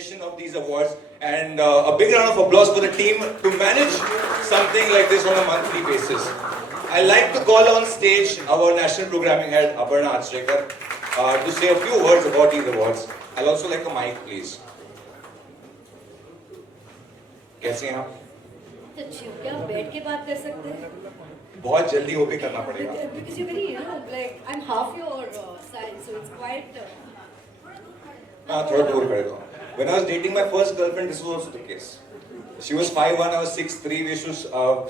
edition of these awards, and a big round of applause for the team to manage something like this on a monthly basis. I like to call on stage our national programming head Aparna Achrekar to say a few words about these awards. I'll also like a mic, please. कैसे हैं आप? तो क्या बैठ के बात कर सकते हैं? बहुत जल्दी होके करना पड़ेगा. Because you're very, like I'm half your size, so it's quite. हाँ, थोड़ा दूर कर दो. When I was dating my first girlfriend, this was also the case. She was 5'1", I was 6'3". We used to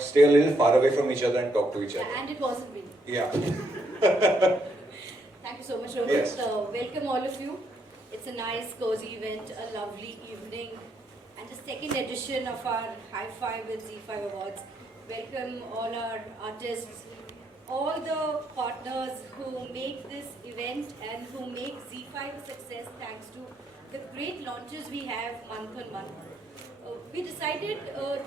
stay a little far away from each other and talk to each other. And it wasn't me. Yeah. Thank you so much, Rohit. Yes. Welcome all of you. It's a nice, cozy event, a lovely evening, and the second edition of our High Five with Z5 Awards. Welcome all our artists, all the partners who make this event and who make Z5 a success thanks to the great launches we have month on month. We decided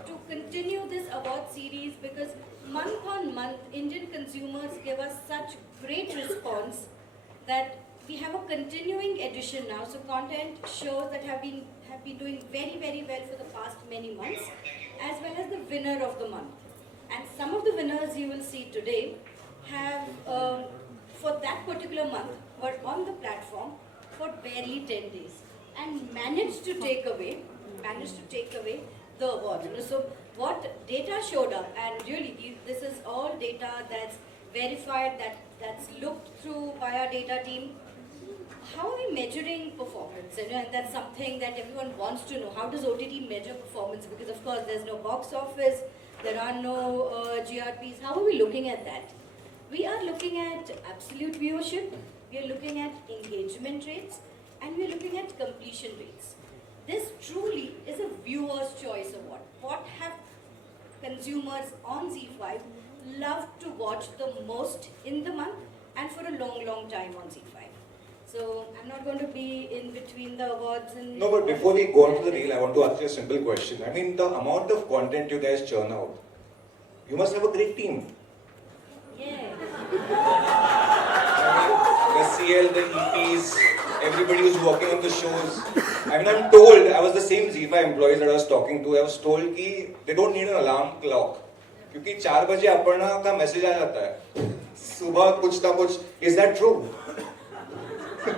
to continue this award series because month on month Indian consumers give us such great response that we have a continuing edition now. So content shows that have been doing very, very well for the past many months, as well as the winner of the month. And some of the winners you will see today have for that particular month were on the platform for barely 10 days and managed to take away the award. So what data showed up, and really this is all data that's verified, that's looked through by our data team. How are we measuring performance? And that's something that everyone wants to know. How does OTT measure performance? Because of course there's no box office, there are no GRPs. How are we looking at that? We are looking at absolute viewership, we are looking at engagement rates, and we are looking at completion rates. This truly is a viewer's choice award. What have consumers on Z5 loved to watch the most in the month and for a long, long time on Z5? So I'm not going to be in between the awards and... No, but before we go on to the reel, I want to ask you a simple question. I mean, the amount of content you guys churn out, you must have a great team. Yeah. The CL, the EPs, everybody who's working on the shows. I mean, I'm told, I was the same Z5 employees that I was talking to, I was told that they don't need an alarm clock. Because 4 बजे अपर्णा का message आ जाता है. सुबह कुछ ना कुछ. Is that true? Is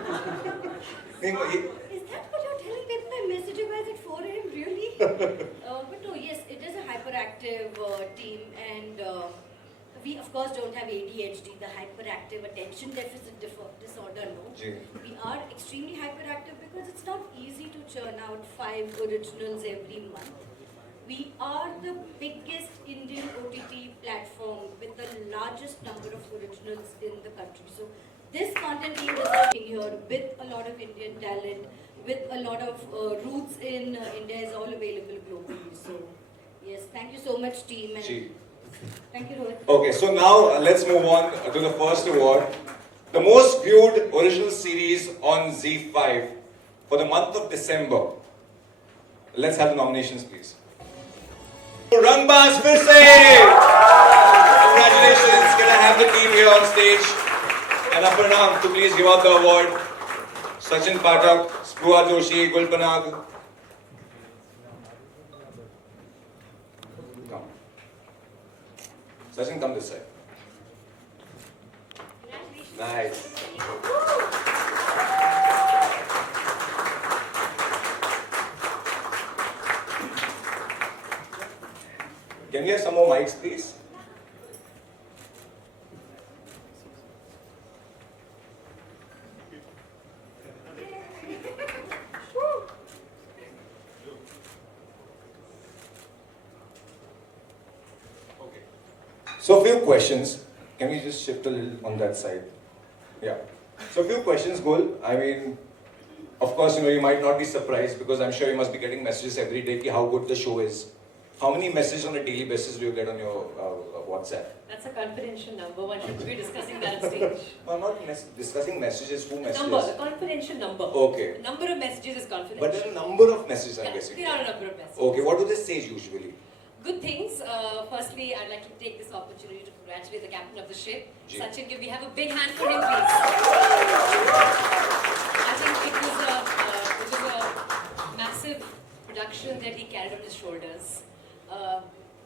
that what you're telling, that I message you guys at 4 a.m. really? But no, yes, it is a hyperactive team, and we of course don't have ADHD, the hyperactive attention deficit disorder, no. We are extremely hyperactive because it's not easy to churn out 5 originals every month. We are the biggest Indian OTT platform with the largest number of originals in the country. So this content team is working here with a lot of Indian talent, with a lot of roots in India is all available globally. So yes, thank you so much team, and thank you Rohit. Okay, so now let's move on to the first award. The most viewed original series on Z5 for the month of December. Let's have the nominations, please. Rangbaaz फिर से! Congratulations! Can I have the team here on stage? And Aparna, to please give out the award. Sachin Pathak, Spruha Joshi, Gulpanag. Come. Sachin, come this side. Nice. Can we have some more mics, please? Okay. So a few questions. Can we just shift a little on that side? Yeah. So a few questions, Gul. I mean, of course, you might not be surprised because I'm sure you must be getting messages every day ki how good the show is. How many messages on a daily basis do you get on your WhatsApp? That's a confidential number. One should be discussing that on stage. I'm not discussing messages. Who messages? Number, the confidential number. Okay. Number of messages is confidential. But there are a number of messages, I'm guessing. There are a number of messages. Okay, what do they say usually? Good things. Firstly, I'd like to take this opportunity to congratulate the captain of the ship, Sachin. Can we have a big hand for him, please? I think it was a massive production that he carried on his shoulders,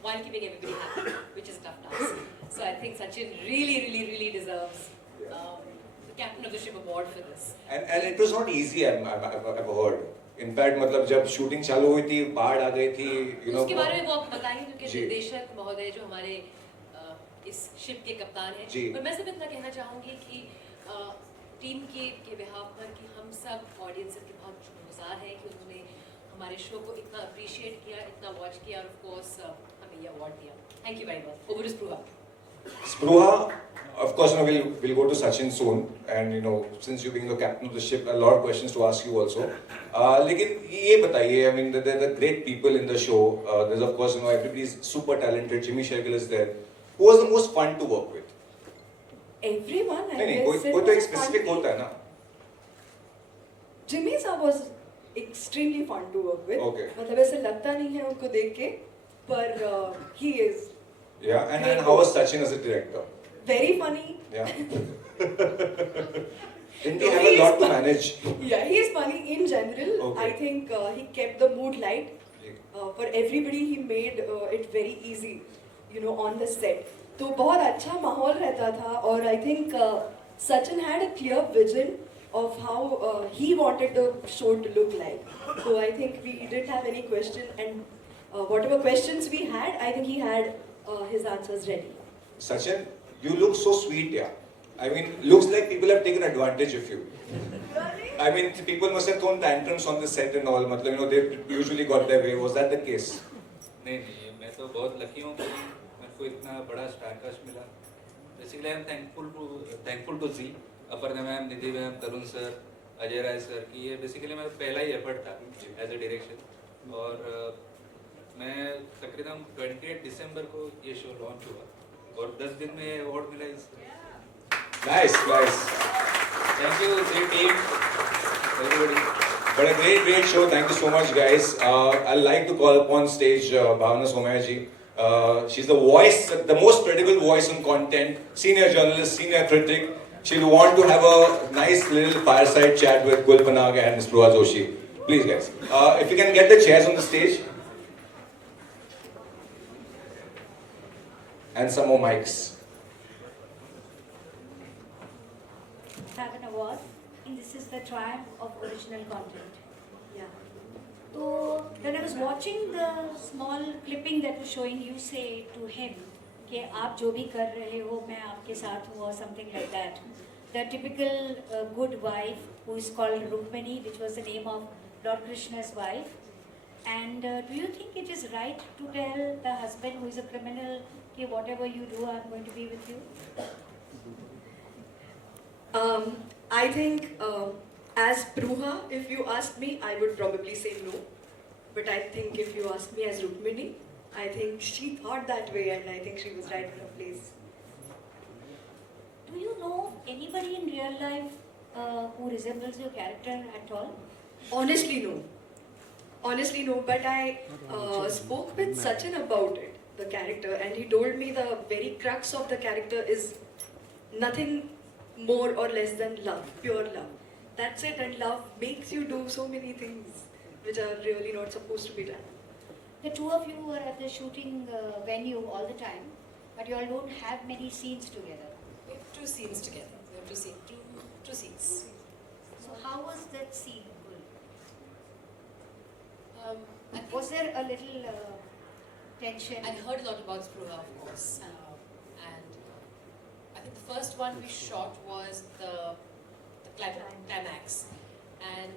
while keeping everybody happy, which is a tough task. So I think Sachin really deserves the Captain of the Ship award for this. And it was not easy, I've heard. In fact, मतलब जब shooting चालू हुई थी, बाढ़ आ गई थी, you know. उसके बारे में वो आप बताएंगे क्योंकि जी। निर्देशक महोदय जो हमारे इस शिप के कप्तान हैं। जी। पर मैं सिर्फ इतना कहना चाहूँगी कि टीम के बिहाफ पर कि हम सब ऑडियंस के बहुत शुक्रगुजार हैं कि उन्होंने हमारे शो को इतना अप्रिशिएट किया, इतना वॉच किया और ऑफ कोर्स हमें ये अवार्ड दिया। Thank you very much. Over to Spruha. Spruha, of course, now we'll go to Sachin soon, and you know, since you being the captain of the ship, a lot of questions to ask you also. लेकिन ये बताइए, I mean, there are great people in the show. There's of course, you know, everybody's super talented. Jimmy Shergill is there. Who was the most fun to work with? Everyone, I नहीं, guess. कोई तो एक specific होता है ना. Jimmy sir was extremely fun to work with. Okay. मतलब ऐसे लगता नहीं है उनको देख के, पर he is Yeah, and how was Sachin as a director? very funny. Yeah. Didn't he have a lot to manage? Yeah, he is funny in general. Okay. I think he kept the mood light. For everybody, he made it very easy, you know, on the set. तो बहुत अच्छा माहौल रहता था और I think Sachin had a clear vision of how he wanted the show to look like. So I think we didn't have any question and whatever questions we had, I think he had his answers ready. Sachin, you look so sweet, yeah. I mean, looks like people have taken advantage of you. I mean, people must have thrown tantrums on the set and all. मतलब, you know, they usually got their way. Was that the case? नहीं, मैं तो बहुत lucky हूँ कि मेरे को इतना बड़ा स्टार कास्ट मिला। Basically, I'm thankful to Zee, Aparna ma'am, Nidhi ma'am, Tarun sir, Ajay Rai sir कि ये बेसिकली मेरा पहला ही एफर्ट था एज ए डायरेक्शन और मैं तकरीबन 28 दिसंबर को ये शो लॉन्च हुआ और 10 दिन में ये अवार्ड मिला इसको। Nice, nice. Thank you, Zee team, everybody. But a great show. Thank you so much, guys. I'd like to call upon stage Bhavna Somaya ji. She's the voice, the most credible voice on content, senior journalist, senior critic. She'll want to have a nice little fireside chat with Gul Panag and Spruha Joshi. Please, guys. If you can get the chairs on the stage. And some more mics. Have an award, and this is the triumph of original content. Yeah. So when I was watching the small clipping that was showing, you say to him कि आप जो भी कर रहे हो मैं आपके साथ हूँ or something like that. The typical good wife who is called Rukmini, which was the name of Lord Krishna's wife. And do you think it is right to tell the husband who is a criminal कि whatever you do, I'm going to be with you? I think as Pruha, if you ask me, I would probably say no. But I think if you ask me as Rukmini, I think she thought that way and I think she was right in her place. Do you know anybody in real life who resembles your character at all? Honestly, no. Honestly, no. But I spoke with Sachin about it, the character, and he told me the very crux of the character is nothing more or less than love, pure love. That's it, and love makes you do so many things which are really not supposed to be done. The two of you were at the shooting venue all the time, but you all don't have many scenes together. We have 2 scenes together. We have 2 scenes. So how was that scene? I Was there a little tension? I'd heard a lot about Spruha, of course, and I think the first one we shot was the climax, and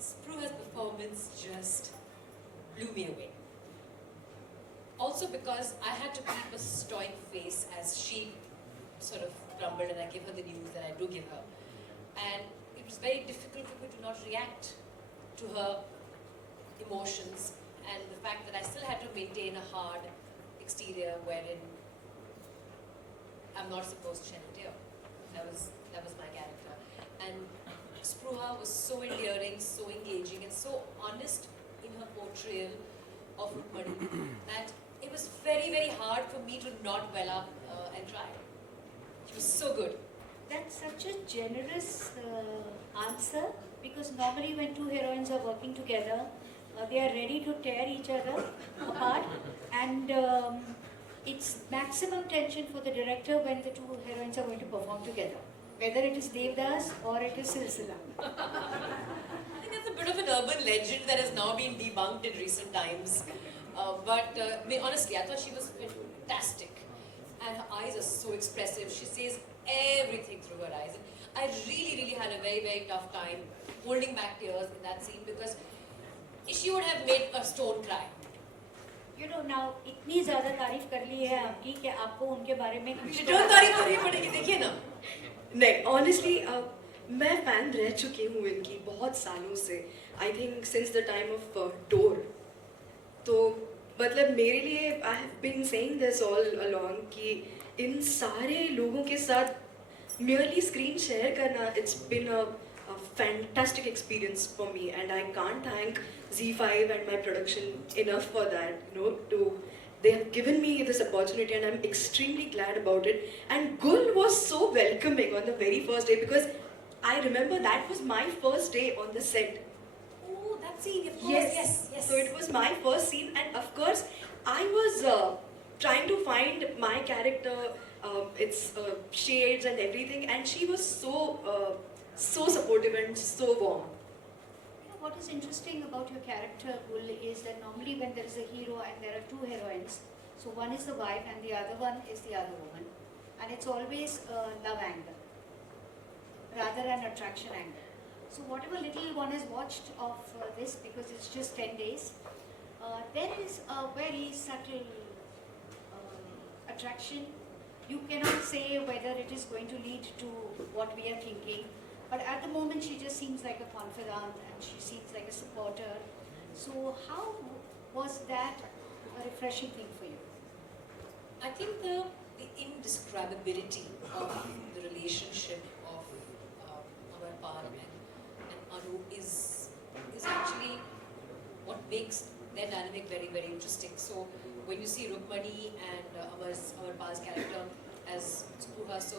Spruha's performance just blew me away. Also because I had to keep a stoic face as she sort of grumbled and I gave her the news that I do give her, and it was very difficult for me to not react to her emotions and the fact that I still had to maintain a hard exterior wherein I'm not supposed to shed a tear. That was my character. And Spruha was so endearing, so engaging, and so honest in her portrayal of Rukmani that it was very, very hard for me to not well up and cry. She was so good. That's such a generous answer, because normally when two heroines are working together, They are ready to tear each other apart, and it's maximum tension for the director when the two heroines are going to perform together, whether it is Devdas or it is Silsila. I think that's a bit of an urban legend that has now been debunked in recent times. I mean, honestly, I thought she was fantastic. And her eyes are so expressive. She says everything through her eyes. And I really, really had a very, very tough time holding back tears in that scene because she would have made a stone cry. You know, now इतनी ज़्यादा तारीफ कर ली है आपकी कि आपको उनके बारे में कुछ तो रिटर्न तारीफ करनी पड़ेगी, देखिए ना. नहीं, ऑनेस्टली मैं फैन रह चुकी हूँ इनकी बहुत सालों से. I think since the time of tour. तो मतलब मेरे लिए I have been saying this all along कि इन सारे लोगों के साथ merely स्क्रीन शेयर करना, it's been a fantastic experience for me, and I can't thank Z5 and my production enough for that. You know, they have given me this opportunity, and I'm extremely glad about it. And Gul was so welcoming on the very first day because I remember that was my first day on the set. Oh, that scene, of course. Yes. So it was my first scene, and of course, I was trying to find my character, its shades and everything, and she was so supportive and so warm. You know, what is interesting about your character, Gul, is that normally when there is a hero and there are two heroines, so one is the wife and the other one is the other woman, and it's always a love angle rather an attraction angle. So whatever little one has watched of this, because it's just 10 days, there is a very subtle attraction. You cannot say whether it is going to lead to what we are thinking. But at the moment, she just seems like a confidant and she seems like a supporter. So how was that a refreshing thing for you? I think the indescribability of the relationship of Amarpal and Anu is actually what makes their dynamic very, very interesting. So when you see Rukmani and Amarpal's character, as Spruha so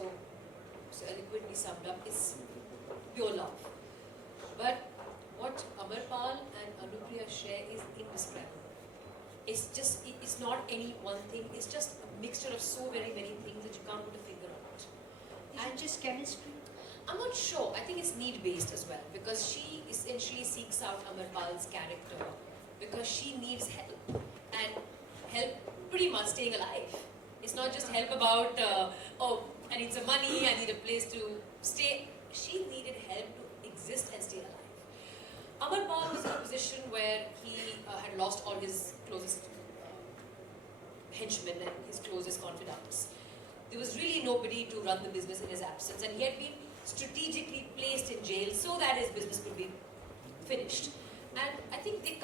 eloquently summed up, is pure love. But what Amarpal and Anupriya share is indescribable. It's not any one thing, it's just a mixture of so very many things that you can't put a finger on it. Is it just chemistry? I'm not sure, I think it's need-based as well, because she essentially seeks out Amarpal's character because she needs help, and help pretty much staying alive. It's not just help about, oh, I need some money, I need a place to stay. She needed help to exist and stay alive. Amarpal was in a position where he had lost all his closest henchmen and his closest confidants. There was really nobody to run the business in his absence, and he had been strategically placed in jail so that his business could be finished. And I think they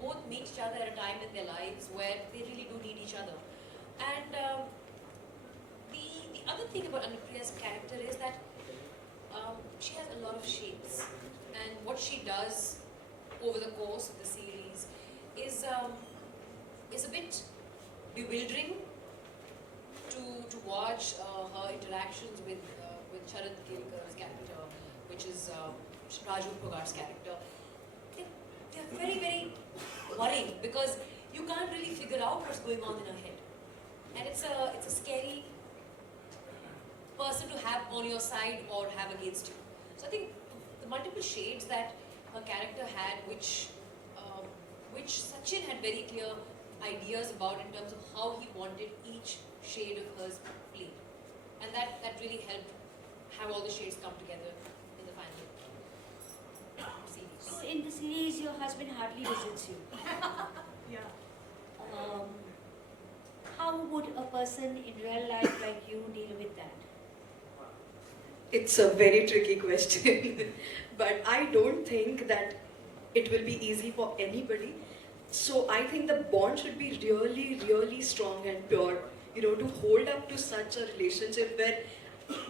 both meet each other at a time in their lives where they really do need each other. And the other thing about Anupriya's character is that she has a lot of shades, and what she does over the course of the series is a bit bewildering to watch her interactions with Sharad Kelkar's character, which is Raju Pagar's character. They're very, very worrying because you can't really figure out what's going on in her head, and it's a scary person to have on your side or have against you. So I think the multiple shades that her character had, which Sachin had very clear ideas about in terms of how he wanted each shade of hers played, and that really helped have all the shades come together in the final series. So in the series, your husband hardly visits you. Yeah. How would a person in real life like you deal with that? It's a very tricky question, but I don't think that it will be easy for anybody. So I think the bond should be really, really strong and pure, to hold up to such a relationship where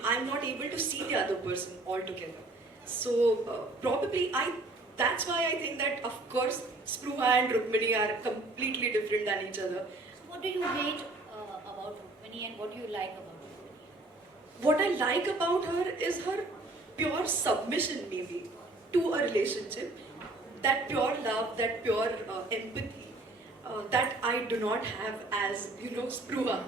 I'm not able to see the other person altogether. So that's why I think that, of course, Spruha and Rukmini are completely different than each other. What do you hate about Rukmini and what do you like about her? What I like about her is her pure submission, maybe, to a relationship. That pure love, that pure empathy that I do not have as, Spruha.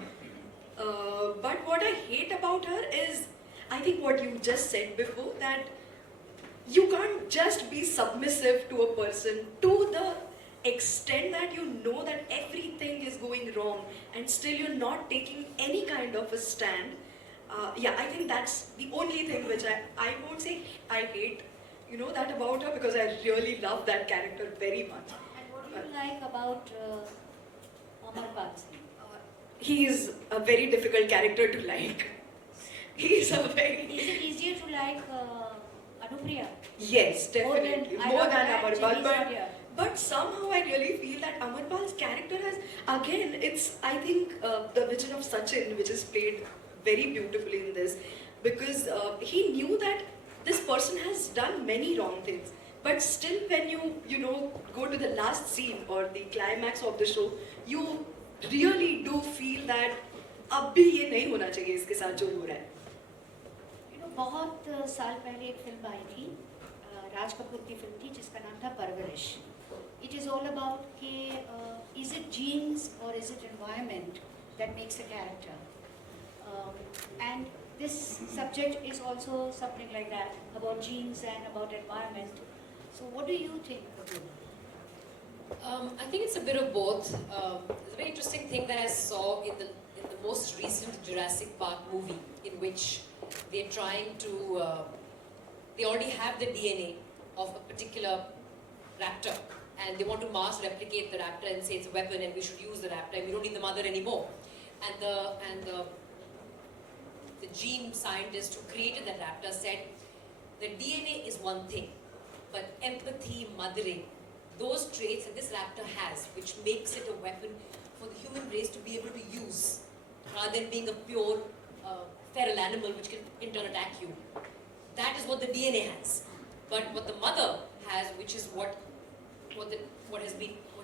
But what I hate about her is, I think what you just said before, that you can't just be submissive to a person to the extent that you know that everything is going wrong and still you're not taking any kind of a stand. Yeah, I think that's the only thing which I won't say I hate, that about her, because I really love that character very much. And what do you like about Amar Pal's name? He is a very difficult character to like. He's a very... Is it easier to like Anupriya? Yes, definitely. More than Amarpal. But But somehow I really feel that Amarpal's character has, again, it's, I think, the vision of Sachin, which is played very beautifully in this, because he knew that this person has done many wrong things. But still, when you go to the last scene or the climax of the show, you really do feel that अब भी ये नहीं होना चाहिए इसके साथ जो हो रहा है. बहुत साल पहले एक फिल्म आई थी, राज कपूर की फिल्म थी जिसका नाम था परवरिश. It is all about is it genes or is it environment that makes a character? And this subject is also something like that, about genes and about environment. So what do you think of it? I think it's a bit of both. It's a very interesting thing that I saw in the most recent Jurassic Park movie, in which they're trying to, they already have the DNA of a particular raptor, and they want to mass replicate the raptor and say it's a weapon and we should use the raptor and we don't need the mother anymore. And the gene scientist who created that raptor said that DNA is one thing, but empathy, mothering, those traits that this raptor has, which makes it a weapon for the human race to be able to use, rather than being a pure feral animal which can in turn attack you. That is what the DNA has. But what the mother has, which is what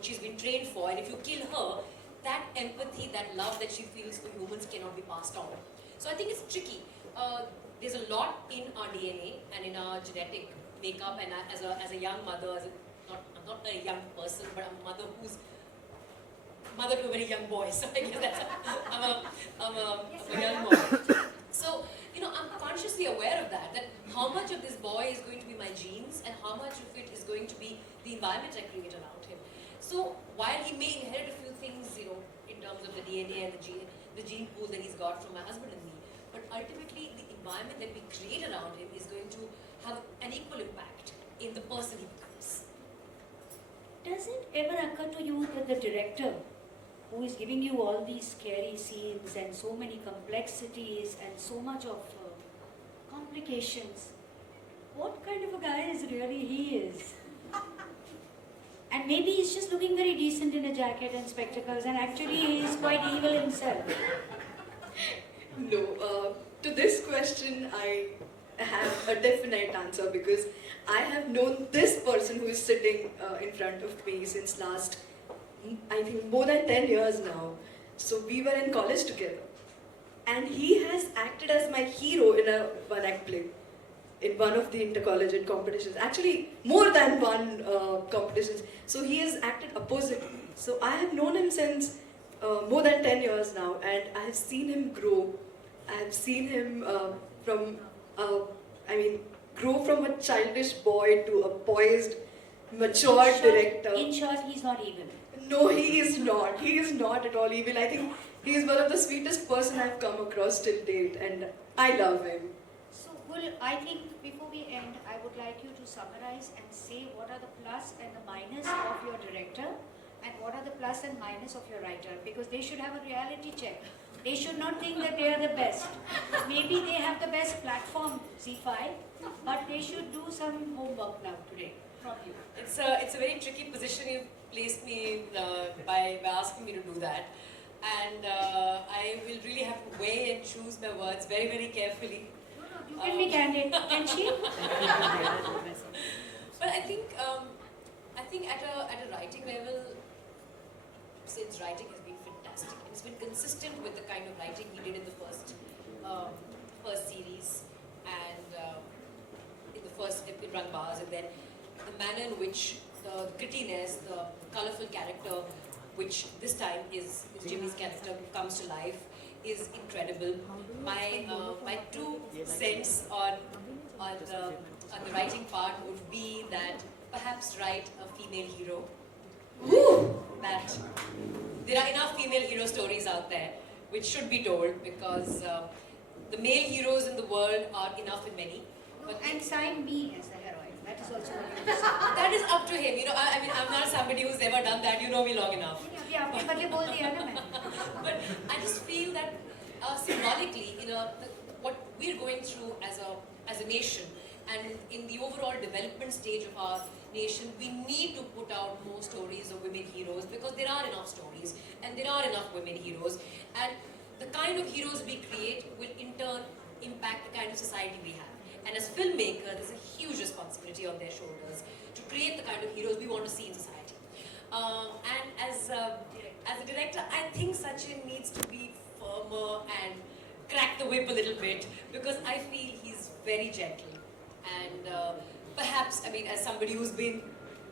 she's been trained for, and if you kill her, that empathy, that love that she feels for humans cannot be passed on. So I think it's tricky. There's a lot in our DNA and in our genetic makeup, and as a young mother, I'm not a young person, but I'm a mother who's mother to a very young boy, so I guess that's I'm a young mom. So, I'm consciously aware of that how much of this boy is going to be my genes and how much of it is going to be the environment I create around him. So, while he may inherit a few things, in terms of the DNA and the gene pool that he's got from my husband and me, but ultimately the environment that we create around him is going to have an equal impact in the person he becomes. Does it ever occur to you that the director, who is giving you all these scary scenes and so many complexities and so much of complications, what kind of a guy is really he is? And maybe he's just looking very decent in a jacket and spectacles, and actually he's quite evil himself. No, to this question I have a definite answer, because I have known this person who is sitting in front of me since last, I think, more than 10 years now. So we were in college together, and he has acted as my hero in a one-act play in one of the intercollegiate competitions. Actually, more than one competitions. So he has acted opposite me. So I have known him since more than 10 years now, and I have seen him grow. I have seen him grow from a childish boy to a poised, mature director. In short, he's not evil. No, he is not. He is not at all evil. I think he is one of the sweetest person I've come across till date, and I love him. So, Gul, I think before we end, I would like you to summarize and say what are the plus and the minus of your director, and what are the plus and minus of your writer, because they should have a reality check. They should not think that they are the best. Maybe they have the best platform, Z5, but they should do some homework now today. Not you. It's a very tricky position you placed me by asking me to do that, and I will really have to weigh and choose my words very, very carefully. You can be candid, can she? But I think at a writing level, since writing has been fantastic, it's been consistent with the kind of writing he did in the first series, and in Rangbaz, and then the manner in which the the grittiness, the colorful character, which this time is Jimmy's character comes to life, is incredible. My 2 cents on the writing part would be that perhaps write a female hero. That there are enough female hero stories out there which should be told, because the male heroes in the world are enough and many. But And sign me as a heroine. That is also what it is. that is up to him. I mean, I'm not somebody who's ever done that. You know me long enough. ये आपने बदले बोल दिया ना मैंने. But I just feel that symbolically, what we're going through as a nation, and in the overall development stage of our nation, we need to put out more stories of women heroes, because there are enough stories and there are enough women heroes, and the kind of heroes we create will in turn impact the kind of society we have. And as filmmakers, there's a huge responsibility on their shoulders to create the kind of heroes we want to see in society. And as a director, I think Sachin needs to be firmer and crack the whip a little bit, because I feel he's very gentle. And perhaps, I mean, as somebody who's been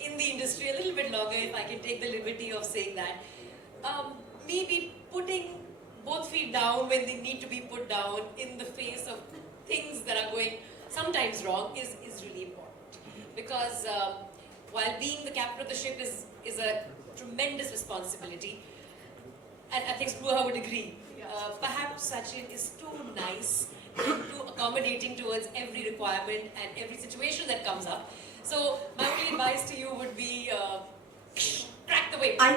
in the industry a little bit longer, if I can take the liberty of saying that, maybe putting both feet down when they need to be put down in the face of things that are going sometimes wrong is really important. Because while being the captain of the ship is a tremendous responsibility, and I think Spruha would agree, perhaps Sachin is too nice and too accommodating towards every requirement and every situation that comes up. So my only advice to you would be crack the whip. I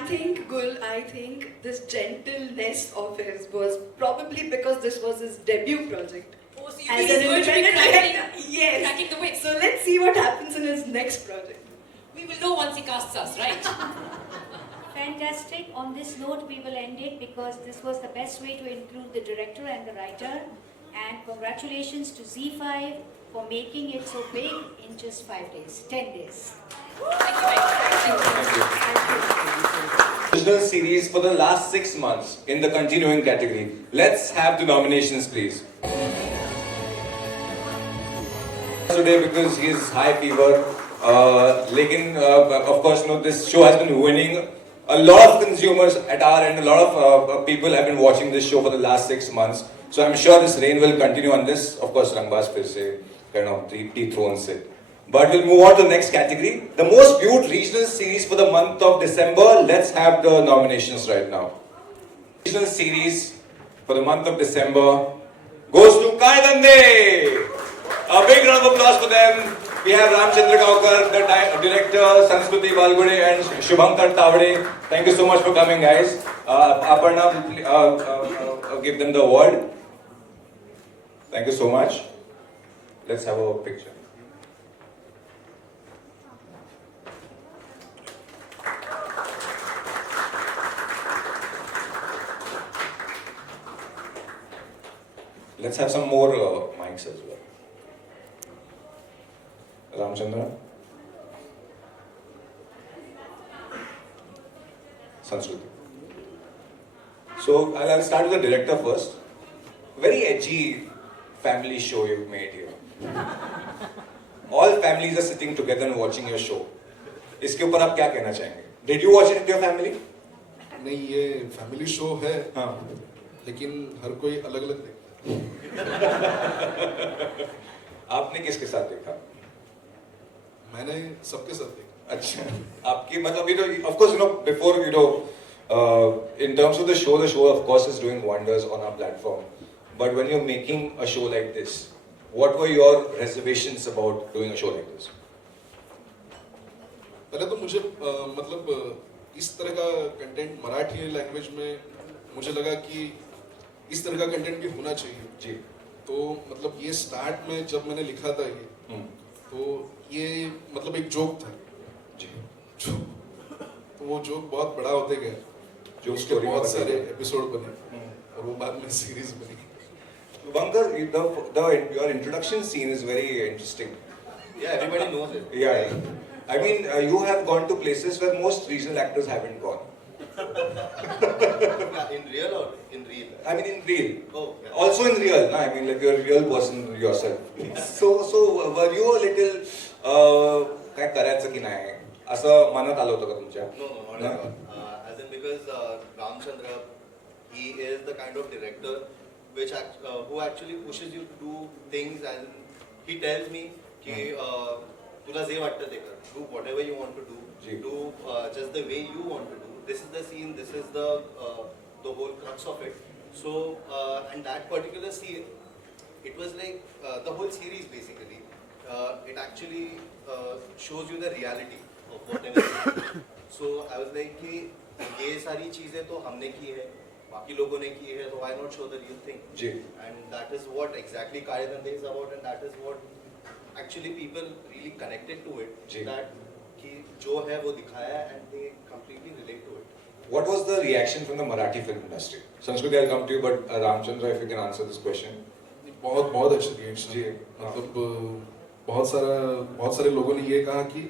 think this gentleness of his was probably because this was his debut project. Oh, so you As think an he's going to be independent director, yes. cracking the whip. So let's see what happens in his next project. We will know once he casts us, right? Fantastic. On this note, we will end it because this was the best way to include the director and the writer. And congratulations to Z5 for making it so big in just 5 days, 10 days. Original series for the last 6 months in the continuing category. Let's have the nominations, please. Today because he's high fever. Of course, this show has been winning. A lot of consumers at our end, a lot of people have been watching this show for the last 6 months. So I'm sure this reign will continue on this. Of course, Rangbaz fir se kind of dethrones it. But we'll move on to the next category. The most viewed regional series for the month of December. Let's have the nominations right now. Regional series for the month of December goes to Kaidande. A big round of applause for them. We have Ramchandra Gaukar, the director, Sanskruti Balgune and Shubhankar Tavade. Thank you so much for coming, guys. Aparna will give them the award. Thank you so much. Let's have a picture. Let's have some more mics as well. Ramchandra. Sanskruti. So I'll start with the director first. Very edgy family show you've made here. All families are sitting together and watching your show. इसके ऊपर आप क्या कहना चाहेंगे? Did you watch it with your family? नहीं, ये family show है, हाँ. लेकिन हर कोई अलग अलग आपने किसके साथ देखा? मैंने सबके साथ देखा. अच्छा. आपकी मतलब of course before in terms of the show of course is doing wonders on our platform. But when you're making a show like this, what were your reservations about doing a show like this? पहले तो मुझे मतलब इस तरह का content Marathi language में मुझे लगा कि इस तरह का कंटेंट भी होना चाहिए जी. तो मतलब ये स्टार्ट में जब मैंने लिखा था ये तो ये मतलब एक जोक था जी. तो वो जोक बहुत बड़ा होते गया, जो उसके story बहुत में सारे बताया. एपिसोड बने और वो बाद में सीरीज बनी. Bankar, your introduction scene is very interesting. Yeah, everybody knows it. Yeah. I mean, you have gone to places where most regional actors haven't gone. Yeah, in real or in real? I mean, in real. Oh, yeah. Also in real, no? I mean, like you're a real person yourself. So were you a little, काय करायचं की नाही? असं मनात आलं होतं का तुमच्या? No, no, not at all. As in because Ramchandra, he is the kind of director who actually pushes you to do things, and he tells me कि तुला जे वाटतं ते कर, do whatever you want to do, ji. do just the way you want to do. This is the scene, this is the whole crux of it. So and that particular scene, it was like the whole series basically. It actually shows you the reality of whatever. So I was like कि ये सारी चीजें तो हमने की है, बाकी लोगों ने की है, so why not show the real thing? Ji. And that is what exactly Kaya Dande is about, and that is what actually people really connected to it. Ji. That कि जो है वो दिखाया है, and they completely relate to it. What was the reaction from the Marathi film industry? Sanskrit, I'll come to you, but Ramchandra, if you can answer this question. बहुत अच्छे reaction जी. मतलब बहुत सारे लोगों ने ये कहा कि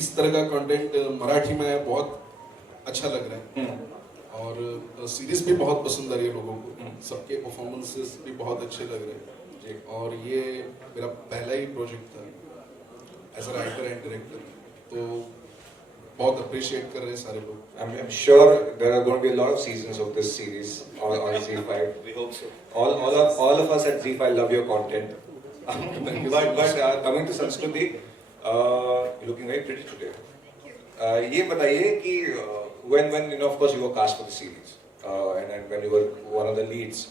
इस तरह का कंटेंट मराठी में बहुत अच्छा लग रहा है और सीरीज भी बहुत पसंद आ रही है लोगों को, सबके परफॉर्मेंसेस भी बहुत अच्छे लग रहे हैं जी. और ये मेरा पहला ही प्रोजेक्ट था as a writer and director, तो बहुत अप्रिशिएट कर रहे हैं सारे लोग. I'm sure there are going to be a lot of seasons of this series on Z5. We hope so. All of us at Z5 love your content. but coming to Sanskriti, you're looking very pretty today. ये बताइए कि when you know, of course you were cast for the series and when you were one of the leads,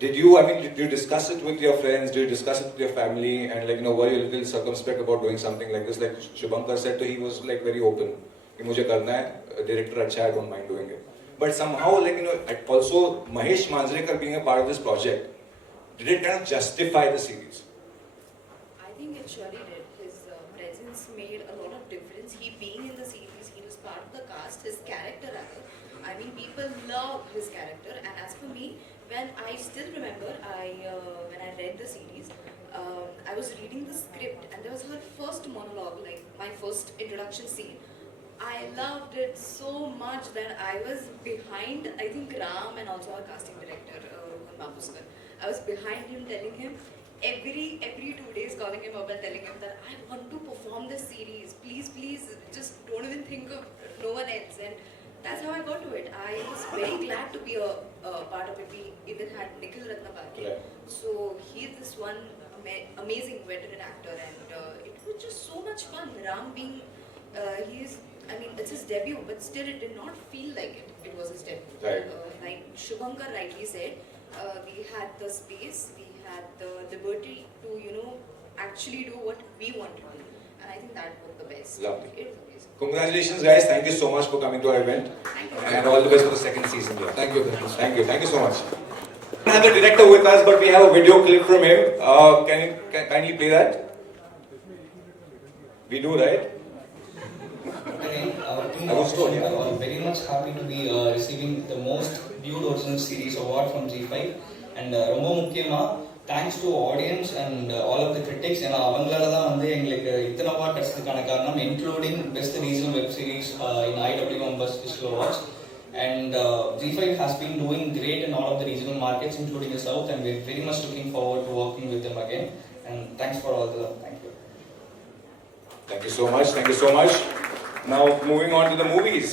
did you discuss it with your friends? Did you discuss it with your family? And like, you know, were you a little circumspect about doing something like this? Like Shubhankar said, he was like very open. कि मुझे करना है, director अच्छा है, don't mind doing it. But somehow, like, you know, also Mahesh Manjrekar being a part of this project, did it kind of justify the series? I think it surely did. His presence made a lot of difference. He being in the series, he was part of the cast, his character rather. I mean, people love his character. And as for me, when I still remember, when I read the series, I was reading the script and there was her first monologue, like my first introduction scene. I loved it so much that I was behind, I think Ram and also our casting director, Rohan Babuskar. I was behind him telling him every 2 days calling him up and telling him that I want to perform this series. Please, just don't even think of no one else. And that's how I got to it. I was very glad to be a part of it. We even had Nikhil Ratnapalke. Right. So he's this one amazing veteran actor, and it was just so much fun. Ram being, it's his debut, but still it did not feel like it was his debut. Right. Like Shubhankar rightly said, we had the space, we had the liberty to, actually do what we want to do. And I think that was the best. Lovely. It was amazing. Congratulations, guys. Thank you so much for coming to our event. Thank you. And all the best for the second season. Yeah. Thank you. Thank you so much. We have the director with us, but we have a video clip from him. Can you play that? We do, right? Again, our team I of was told, Shankar are very much happy to be receiving the most viewed original series award from G5, and ரொம்ப முக்கியமா thanks to audience and all of the critics, ஏன்னா அவங்களால தான் வந்து எங்களுக்கு இத்தனை award கிடைச்சதுக்கான காரணம், including best regional web series in IWM Best Visual Awards. And G5 has been doing great in all of the regional markets, including the South, and we're very much looking forward to working with them again. And thanks for all the love. Thank you. Thank you so much. Thank you so much. Now, moving on to the movies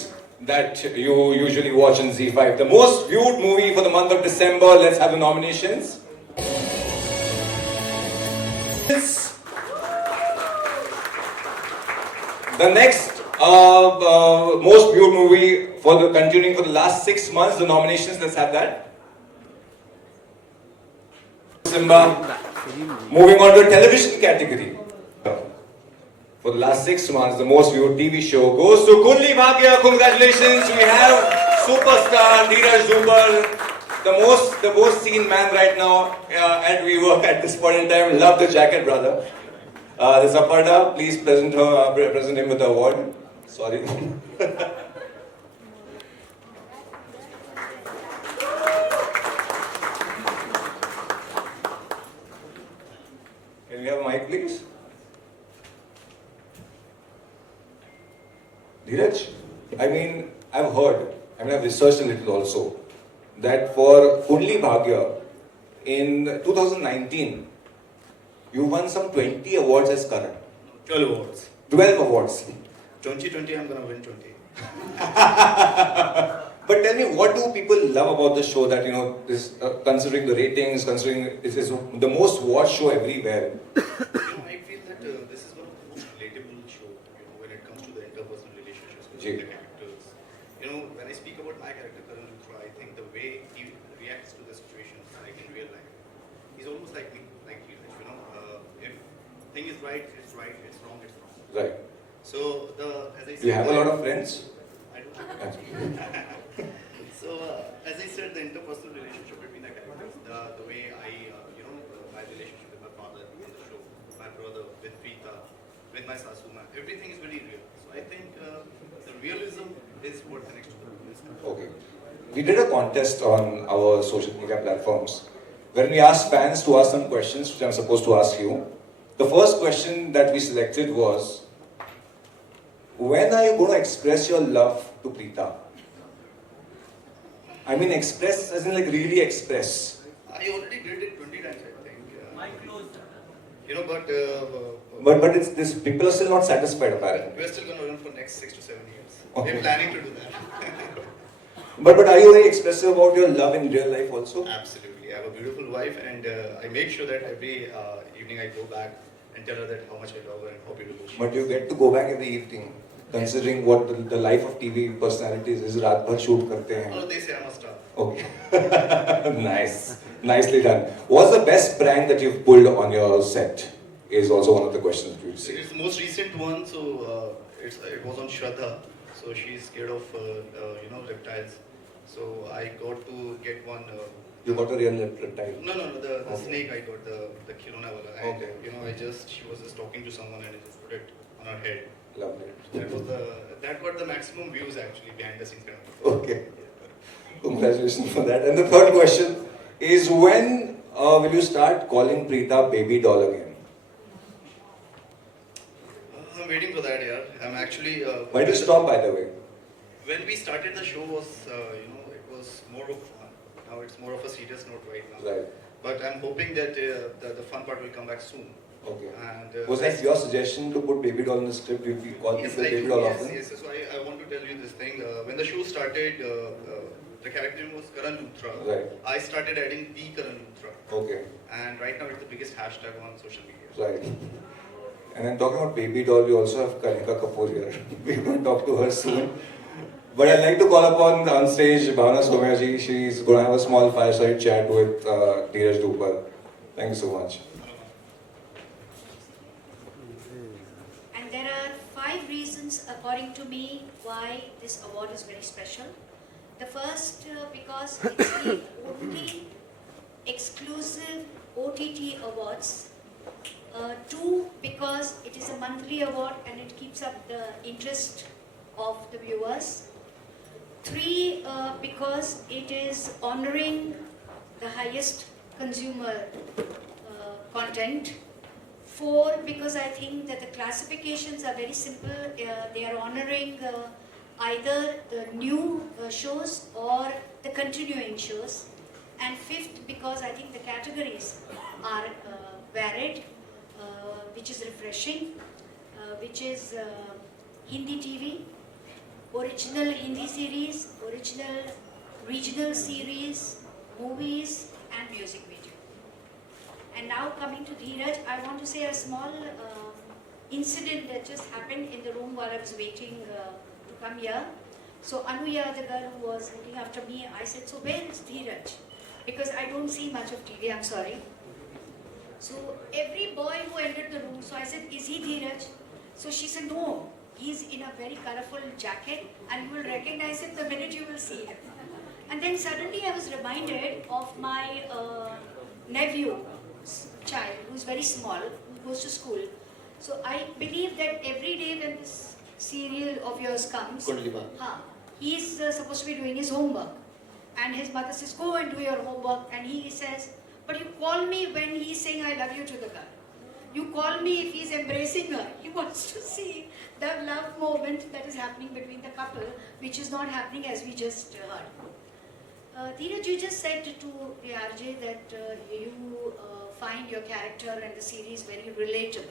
that you usually watch on Z5. The most viewed movie for the month of December. Let's have the nominations. The next most viewed movie for the continuing for the last 6 months. The nominations. Let's have that. Simba. Moving on to the television category. For the last 6 months, the most viewed TV show goes to Kunli Bhatia. Congratulations! We have superstar Neeraj Dubal, the most seen man right now, and we work at this point in time. Love the jacket, brother. There's Aparna. Please present him with the award. Sorry. Can we have a mic, please? Dheeraj, I've researched a little also, that for Kunli Bhagya in 2019, you won some 20 awards as Karan. 12 awards. 12 awards. 2020, I'm gonna win 20. But tell me, what do people love about the show that, is considering the ratings, considering it is the most watched show everywhere? I feel that this is one of the most relatable shows, when it comes to the interpersonal relationships between the characters. When I speak about my character, Karan Luthra, I think the way he reacts to the situations, like in real life, he's almost like me, if thing is right, it's right, it's wrong, it's wrong. Right. So, as I said, You have a lot of friends? I do. So, as I said, the interpersonal relationship between the characters, the way my relationship with my father in the show, my brother, with Preeta, with my Sasuma, everything is very real. So I think the realism is what connects to this. Okay. We did a contest on our social media platforms where we asked fans to ask some questions, which I'm supposed to ask you. The first question that we selected was, when are you going to express your love to Preeta? I mean express as in like really express. I already did it 20 times, I think. But it's this, people are still not satisfied apparently. We're still going to run for next 6 to 7 years. Okay. We're planning to do that. But are you very expressive about your love in real life also? Absolutely. I have a beautiful wife, and I make sure that every evening I go back and tell her that how much I love her and how beautiful she is. But you get to go back every evening, considering what the life of TV personalities is. Raat bhar shoot karte hain. No, they say I'm a star. Okay. Nice. Nicely done. What's the best prank that you've pulled on your set? Is also one of the questions we So see. it's the most recent one, so it was on Shraddha. So she's scared of reptiles. So I got to get one. You got a real reptile. No, the Okay. snake I got, the Khilona wala. And, Okay. she was just talking to someone and I just put it on her head. Lovely. That got the maximum views actually behind the scenes kind of. Okay. Congratulations for that. And the third question is, when will you start calling Preeta baby doll again? I'm waiting for that, yeah. I'm actually. Why did you stop, by the way? When we started the show was, it was more of fun. Now it's more of a serious note right now. Right. But I'm hoping that the fun part will come back soon. Okay. And Was that your suggestion to put baby doll in the script? You call yes, people I baby do. doll Yes, often? yes. So I want to tell you this thing. When the show started, the character name was Karan Luthra. Right. I started adding the Karan Luthra. Okay. And right now it's the biggest hashtag on social media. Right. And then talking about baby doll, we also have Kanika Kapoor here. We're going to talk to her soon. But I'd like to call upon on stage Bhavna Somyaji. She's going to have a small fireside chat with Dheeraj Dupal. Thank you so much. And there are 5 reasons, according to me, why this award is very special. The first, because it's the only exclusive OTT awards. 2, because it is a monthly award and it keeps up the interest of the viewers. 3, because it is honoring the highest consumer content. 4, because I think that the classifications are very simple. They are honoring either the new shows or the continuing shows. And 5th, because I think the categories are varied, which is refreshing, which is Hindi TV, original Hindi series, original regional series, movies and music video. And now coming to Dheeraj, I want to say a small incident that just happened in the room while I was waiting to come here. So Anuya, the girl who was looking after me, I said, so where is Dheeraj? Because I don't see much of TV, I'm sorry. So every boy who entered the room, so I said, is he Dheeraj? So she said, no, he's in a very colorful jacket and you will recognize him the minute you will see him. And then suddenly I was reminded of my nephew, child, who's very small, who goes to school. So I believe that every day when this serial of yours comes, he's supposed to be doing his homework. And his mother says, go and do your homework. And he says, but you call me when he's saying I love you to the girl. You call me if he's embracing her. He wants to see the love moment that is happening between the couple, which is not happening as we just heard. Dheeraj, you just said to the RJ that you find your character and the series very relatable.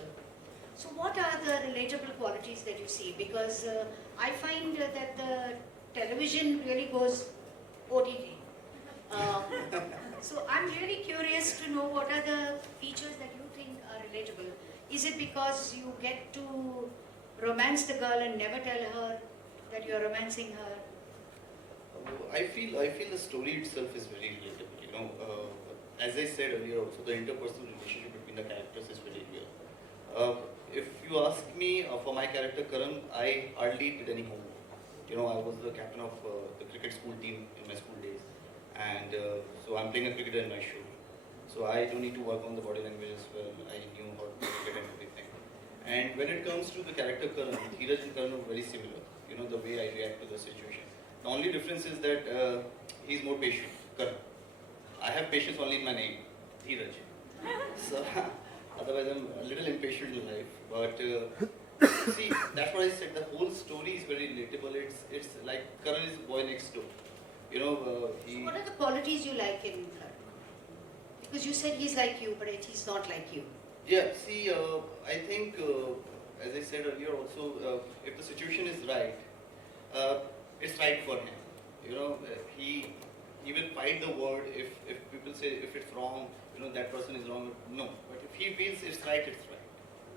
So what are the relatable qualities that you see? Because I find that the television really goes OTT. Uh, so I'm really curious to know what are the features that you think are relatable. Is it because you get to romance the girl and never tell her that you're romancing her? I feel the story itself is very relatable. You know, as I said earlier, also the interpersonal relationship between the characters is very real. If you ask me for my character Karan, I hardly did any homework. You know, I was the captain of the cricket school team in my school days, and so I'm playing a cricketer in my show. So I don't need to work on the body language as well. I knew how to cricket and everything. And when it comes to the character Karan, Dheeraj and Karan are very similar. You know, the way I react to the situation. The only difference is that he's more patient, Karan. I have patience only in my name, Dheeraj. So, otherwise I'm a little impatient in life. But see, that's what I said, the whole story is very relatable. It's like Karan is boy next door. You know, So what are the qualities you like in her? Because you said he's like you, but yet he's not like you. Yeah, see, I think, as I said earlier also, if the situation is right, it's right for him. You know, he will fight the word if people say if it's wrong, you know, that person is wrong. No, but if he feels it's right, it's right.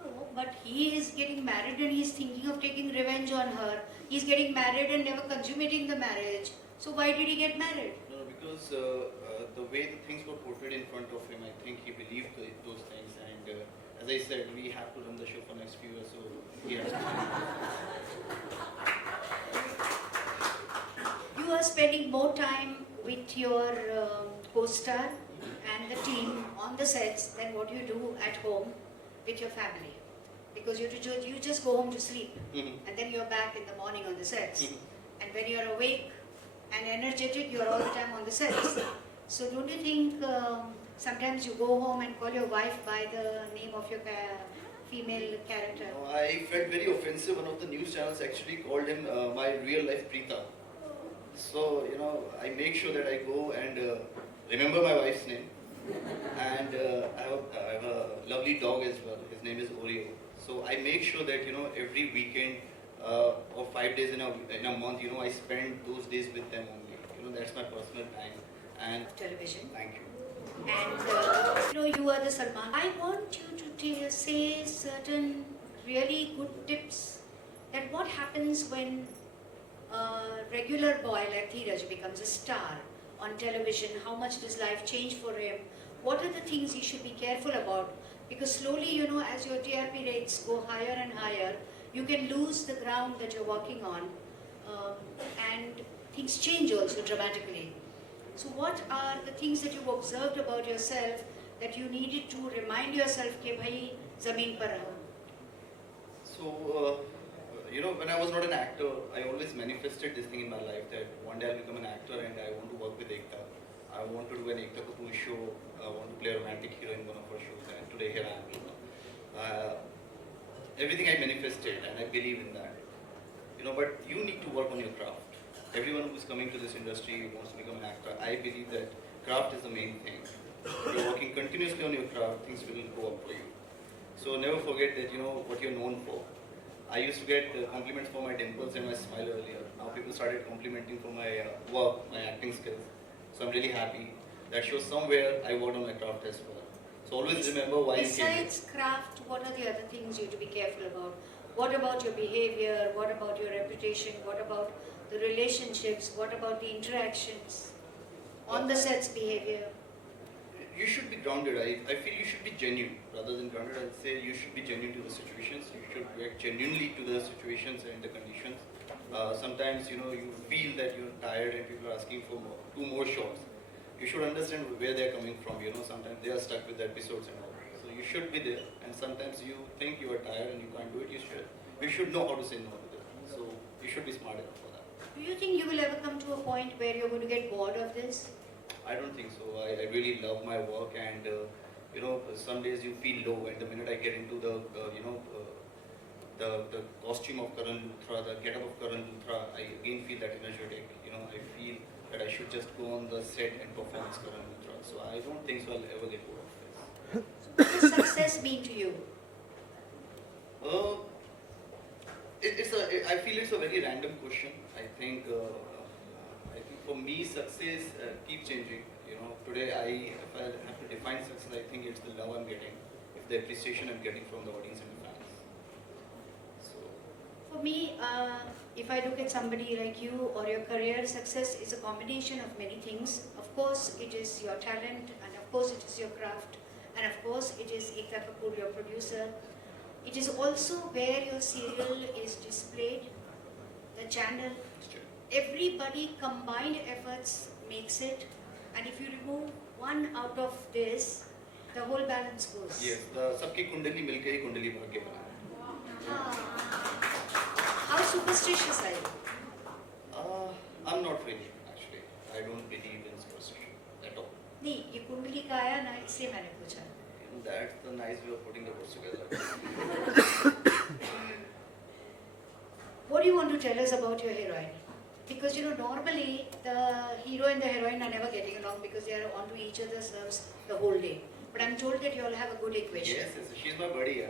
No, but he is getting married and he's thinking of taking revenge on her. He's getting married and never consummating the marriage. So why did he get married? No, because the way the things were portrayed in front of him, I think he believed those things. And as I said, we have to run the show for next few years, so he has to. You are spending more time with your co-star and the team on the sets than what you do at home with your family. Because you just go home to sleep and then you're back in the morning on the sets. And when you're awake and energetic, you're all the time on the sets. So don't you think sometimes you go home and call your wife by the name of your female character? No, I felt very offensive. One of the news channels actually called him my real life Preeta. So, you know, I make sure that I go and remember my wife's name. And I have a lovely dog as well. His name is Oreo. So I make sure that, you know, every weekend or 5 days in a month, you know, I spend those days with them only. You know, that's my personal time. And Television. thank you. And you know, you are the Salman. I want you to say certain really good tips that what happens when a regular boy like Dheeraj becomes a star on television. How much does life change for him? What are the things he should be careful about? Because slowly, you know, as your TRP rates go higher and higher, you can lose the ground that you're working on, and things change also dramatically. So what are the things that you've observed about yourself that you needed to remind yourself ke bhai zameen par raho? So, you know, when I was not an actor, I always manifested this thing in my life that one day I'll become an actor and I want to work with Ekta. I want to do an Ekta Kapoor show. I want to play a romantic hero in one of her shows, and today here I am. You know. Everything I manifested, and I believe in that. You know, but you need to work on your craft. Everyone who's coming to this industry wants to become an actor. I believe that craft is the main thing. If you're working continuously on your craft, things will go up for you. So never forget that, you know, what you're known for. I used to get compliments for my dimples and my smile earlier. Now people started complimenting for my work, my acting skills. So I'm really happy. That shows somewhere I worked on my craft as well. So always remember why you came here. Besides craft, what are the other things you have to be careful about? What about your behavior? What about your reputation? What about the relationships? What about the interactions? On the set's behavior? You should be grounded. I feel you should be genuine. Rather than grounded, I would say you should be genuine to the situations. You should react genuinely to the situations and the conditions. Sometimes, you know, you feel that you're tired and people are asking for two more shots. You should understand where they're coming from. You know, sometimes they are stuck with the episodes and all. So you should be there. And sometimes you think you are tired and you can't do it. You should know how to say no to them. So you should be smart enough for that. Do you think you will ever come to a point where you're going to get bored of this? I don't think so. I really love my work, and you know, some days you feel low, and the minute I get into the you know, the costume of Karan Luthra, the get-up of Karan Luthra, I again feel that energetic. You know, I feel that I should just go on the set and perform as Karan Luthra. So I don't think so I'll ever get bored of this. So what does success mean to you? Uh, I feel it's a very random question. I think for me, success keeps changing. You know, today if I have to define success, I think it's the love I'm getting, the appreciation I'm getting from the audience and the fans. So, For me, if I look at somebody like you or your career, success is a combination of many things. Of course, it is your talent, and of course, it is your craft, and of course, it is Ekta Kapoor, your producer. It is also where your serial is displayed, the channel. Everybody combined efforts makes it, and if you remove one out of this, the whole balance goes. yes, the सबकी कुंडली मिलके ही कुंडली बन के बना How superstitious are you? है. I'm not really actually. I don't believe in superstition at all. नहीं, ये कुंडली का आया ना, इसलिए मैंने पूछा. That's the nice way of putting the words together. What do you want to tell us about your heroine? Because you know, normally the hero and the heroine are never getting along because they are onto each other's nerves the whole day. But I'm told that you all have a good equation. Yes, she's my buddy.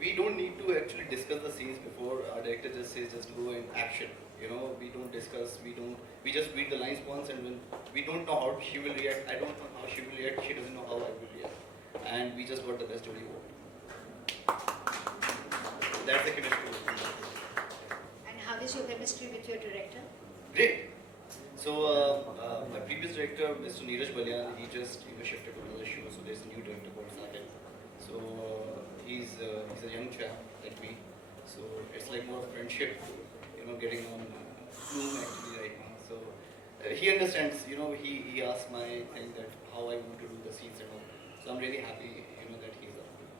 We don't need to actually discuss the scenes before our director just says just go in action. You know, we don't discuss, we just read the lines once and when we don't know how she will react. I don't know how she will react. She doesn't know how I will react. And we just got the best story. That's the chemistry. And how is your chemistry with your director? Great. So my previous director, Mr. Neeraj Balyan, he just shifted to another show. So there's a new director called Sahil. So he's a young chap like me. So it's like more friendship, getting on actually right now. So he understands. He asked my thing that how I want to do the scenes and all. So I'm really happy, that he's up to it.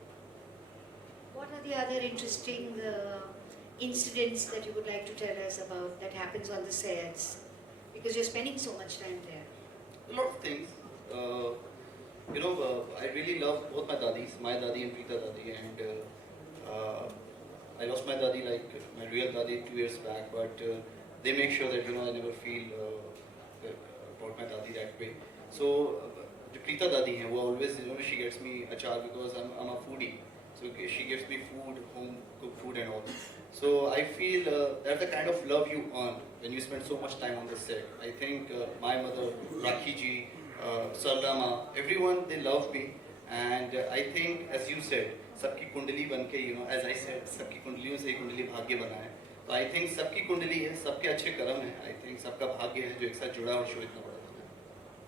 What are the other interesting incidents that you would like to tell us about that happens on the sets? Because you're spending so much time there. A lot of things. I really love both my dadis, my dadi and Preeta dadi, and I lost my dadi, like my real dadi, 2 years back, but they make sure that I never feel about my dadi that way. So the Preeta dadi hai, wo always she gets me achar because I'm a foodie. So she gives me food, home cooked food and all. So I feel that's the kind of love you earn when you spend so much time on the set. I think my mother, Rakhi ji, Sarlama, everyone, they love me. And I think, as you said, सबकी कुंडली बनके, as I said, सबकी कुंडलियों से ही कुंडली भाग्य बना है. So I think सबकी कुंडली है, सबके अच्छे कर्म है. I think सबका भाग्य है जो एक साथ जुड़ा और शो इतना बड़ा है.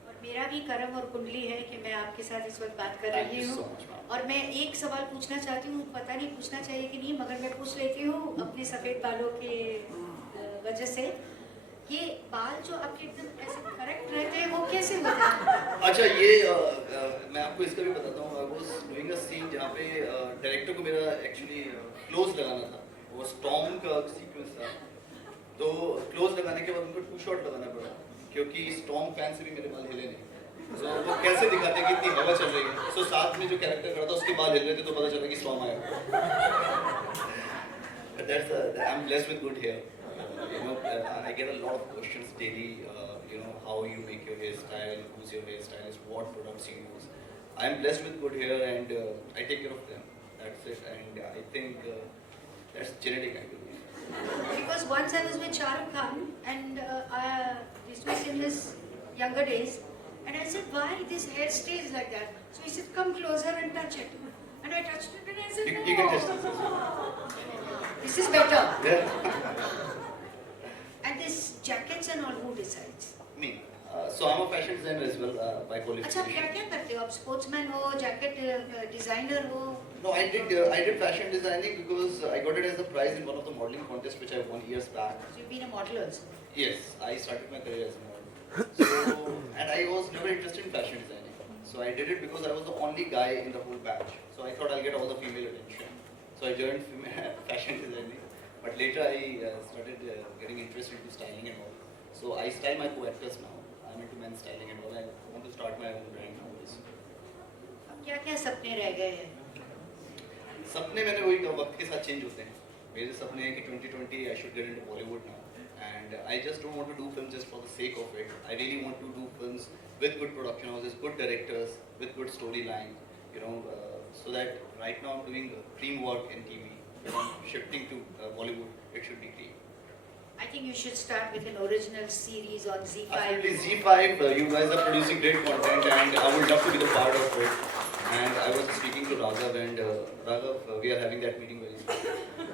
और मेरा भी कर्म और कुंडली है कि मैं आपके साथ इस वक्त बात कर रही हूँ. और मैं एक सवाल पूछना चाहती हूँ, पता नहीं पूछना चाहिए कि नहीं, मगर मैं पूछ लेती हूँ अपने सफ़ेद बालों के वजह से. ये बाल जो आपके ऐसे करेक्ट रहते हैं, वो कैसे होते हैं? अच्छा, ये मैं आपको इसका भी बताता हूँ. I was doing a scene जहाँ पे डायरेक्टर को मेरा एक्चुअली क्लोज लगाना था. वो स्टॉर्म का सीक्वेंस था. तो क्लोज लगाने के बाद उनको 2 शॉट लगाना पड़ा क्योंकि स्टॉर्म फैन से भी मेरे बाल हिले नहीं. So, वो कैसे दिखाते हैं कि इतनी हवा चल रही है. So, साथ में जो कैरेक्टर खड़ा था उसके बाल हिल रहे थे तो पता चला कि स्टॉर्म आया. I'm blessed with good hair. I get a lot of questions daily. How you make your hairstyle, who's your hairstylist, what products you use. I'm blessed with good hair and I take care of them. That's it. And I think that's genetic, I believe. Because once I was with Shah Rukh Khan and this was in his younger days, and I said, why this hair stays like that? So he said, come closer and touch it. And I touched it and I said, no. You can touch this. This is better. Yeah. And this jackets and all, who decides? Me. So I'm a fashion designer as well by अच्छा, qualification. क्या करते हो आप? Sportsman हो, jacket designer हो? No, I did fashion designing because I got it as a prize in one of the modeling contests which I won years back. So you've been a model also? Yes, I started my career as a model. So, and I was never interested in fashion designing. So I did it because I was the only guy in the whole batch. So I thought I'll get all the female attention. So I joined fashion designing. But later I started getting interested in styling and all. So I style my co-actors now. I'm into men's styling and all. I want to start my own brand now. अब क्या सपने रह गए हैं? सपने मैंने वही वक्त के साथ चेंज होते हैं. मेरे सपने हैं कि 2020 I should get into Bollywood now. And I just don't want to do films just for the sake of it. I really want to do films with good production houses, good directors, with good storyline, so that right now I'm doing dream work in TV. shifting to Bollywood, it should be great. I think you should start with an original series on Z5. Absolutely, Z5, you guys are producing great content and I would love to be the part of it. And I was speaking to Raghav and Raghav, we are having that meeting very soon.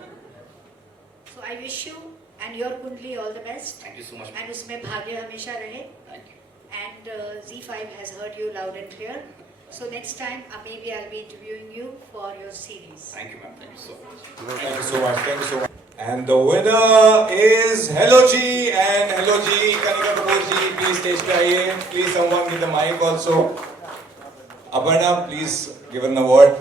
So I wish you and your Kundli all the best. Thank you so much. And इसमें भाग्य हमेशा रहे. Thank you. And Z5 has heard you loud and clear. So next time, maybe I'll be interviewing you for your series. Thank you, ma'am. Thank you so much. Thank you so much. Thank you so much. And the winner is Hello G and Hello G. Kanika Kapoor ji, please stage पे आइए. Please someone with the mic also. Aparna, please give an award.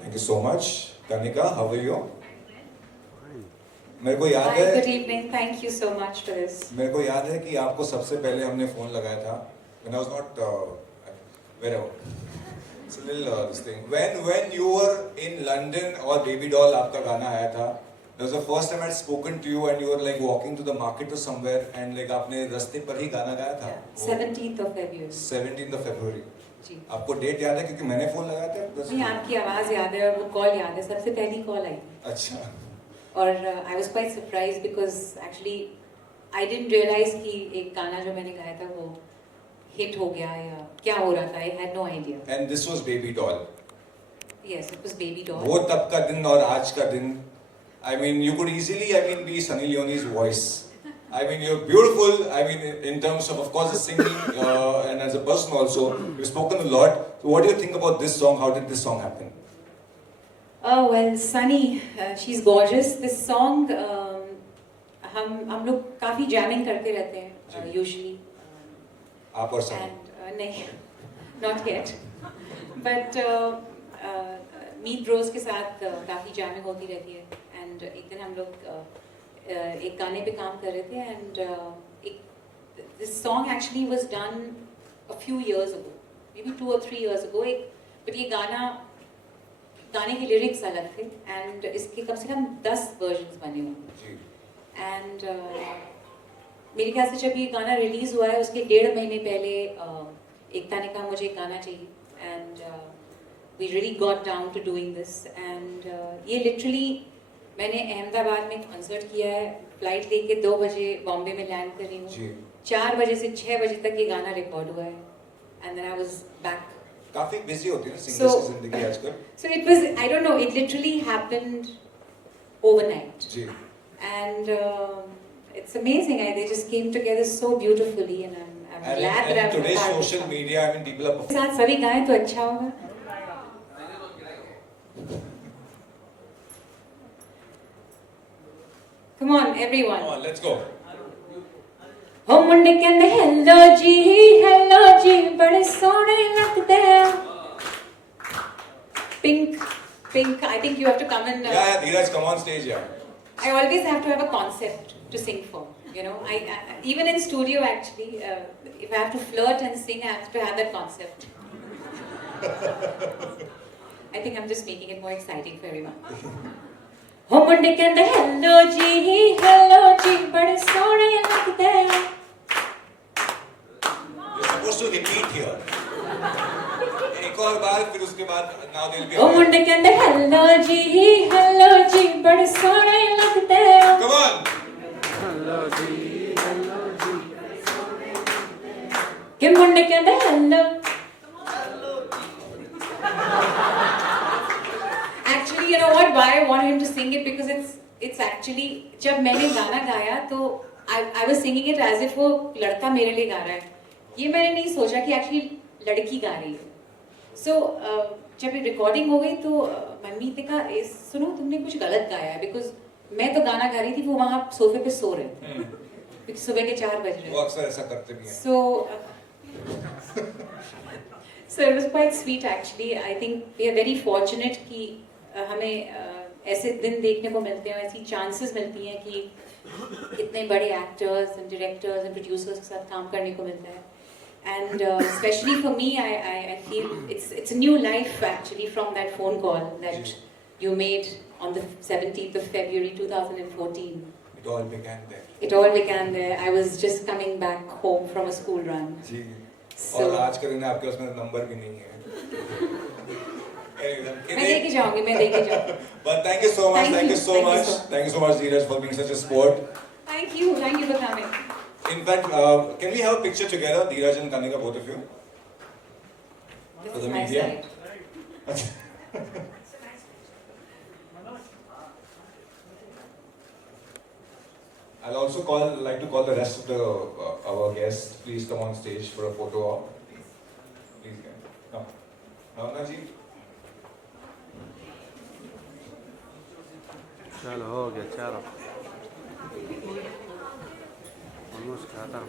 Thank you so much. Kanika, how are you? मेरे को याद Hi, है good evening. Thank you so much for this. मेरे को याद है कि आपको सबसे पहले हमने फोन लगाया था when I was not wherever. It's a little this thing. When you were in London और Baby Doll आपका गाना आया था, that was the first time I had spoken to you and you were like walking to the market or somewhere and like आपने रास्ते पर ही गाना गाया था. 17th of February. 17th of February. जी. आपको डेट याद है क्योंकि मैंने फोन लगाया था. नहीं, आपकी आवाज़ याद है और वो कॉल याद है. सबसे पहली कॉल आई. अच्छा. और I was quite surprised because actually I didn't realize कि एक गाना जो मैंने गाया था वो hit हो गया या क्या हो रहा था. I had no idea. And this was Baby Doll. Yes, it was Baby Doll. वो तब का दिन और आज का दिन. I mean, you could easily, be Sunny Leone's voice. I mean, you're beautiful. I mean, in terms of course, the singing and as a person also, you've spoken a lot. So, what do you think about this song? How did this song happen? Oh well, Sunny, she's gorgeous. This song, हम लोग काफी jamming करते रहते हैं usually. आप और Sunny. And नहीं, not yet. But Meet Bros के साथ काफी jamming होती रहती है. And एक दिन हम लोग एक गाने पे काम कर रहे थे and this song actually was done a few years ago, maybe 2 or 3 years ago. But ये गाने के lyrics अलग थे and इसके कम से कम 10 versions बने होंगे. And मेरे ख्याल से जब ये गाना रिलीज हुआ है उसके 1.5 महीने पहले एकता ने कहा मुझे गाना चाहिए and we really got down to doing this and ये literally मैंने अहमदाबाद में कंसर्ट किया है. फ्लाइट लेके 2 बजे बॉम्बे में लैंड कर रही हूँ. 4 बजे से 6 बजे तक ये गाना रिकॉर्ड हुआ है and then I was back. काफी बिजी होती है ना सिंगर्स की जिंदगी आजकल. So it was, I don't know, it literally happened overnight. Ji. And it's amazing. They just came together so beautifully and I'm glad that I'm today's part of social it. media, I mean, people are. साथ सभी गाएं तो अच्छा होगा. Come on, everyone. Come on, let's go. हो मुंडे कहंदे hello जी बड़े सोहने लगदे. Pink, I think you have to come in. Yeah, Dheeraj, come on stage, yeah. I always have to have a concept to sing for. You know, I even in studio actually, if I have to flirt and sing, I have to have that concept. I think I'm just making it more exciting for everyone. हो मुंडे कहंदे hello जी बड़े सोहने लगदे. You're supposed to repeat here. एक और बार फिर उसके बाद now they'll be. हो मुंडे कहंदे हेलो जी बड़े सोहने लगदे. Come on. कि मुंडे कहंदे hello. Actually, you know what? Why I want him to sing it because it's actually जब मैंने गाना गाया तो I was singing it as if वो लड़का मेरे लिए गा रहा है. ये मैंने नहीं सोचा कि actually लड़की गा रही है. So जब ये recording हो गई तो मम्मी ने कहा सुनो तुमने कुछ गलत गाया है because मैं तो गाना गा रही थी वो वहाँ सोफे पे सो रहे थे क्योंकि सुबह के 4 बज रहे हैं. वो अक्सर ऐसा करते भी हैं. So it was quite sweet actually. I think we are very fortunate कि हमें ऐसे दिन देखने को मिलते हैं, ऐसी chances मिलती हैं कि इतने बड़े actors and directors and producers के साथ काम करने को मिलता है. And especially for me, I feel it's a new life actually from that phone call that you made on the 17th of February 2014. It all began there. It all began there. I was just coming back home from a school run. Ji. So, और आज के दिन आपके पास मेरा number भी नहीं है. Anyway, I'm kidding. मैं लेके जाऊंगी, मैं लेके जाऊंगी. But thank you so much. Thank you so Thank you much. so- Thank you so much, Dheeraj, for being such a sport. Thank you for coming. In fact, can we have a picture together, Dheeraj and Kanika, both of you? For the My media. side. I'll also like to call the rest of our guests. Please come on stage for a photo op. Please, come. Bhavna ji. चलो हो गया चलो almost खत्म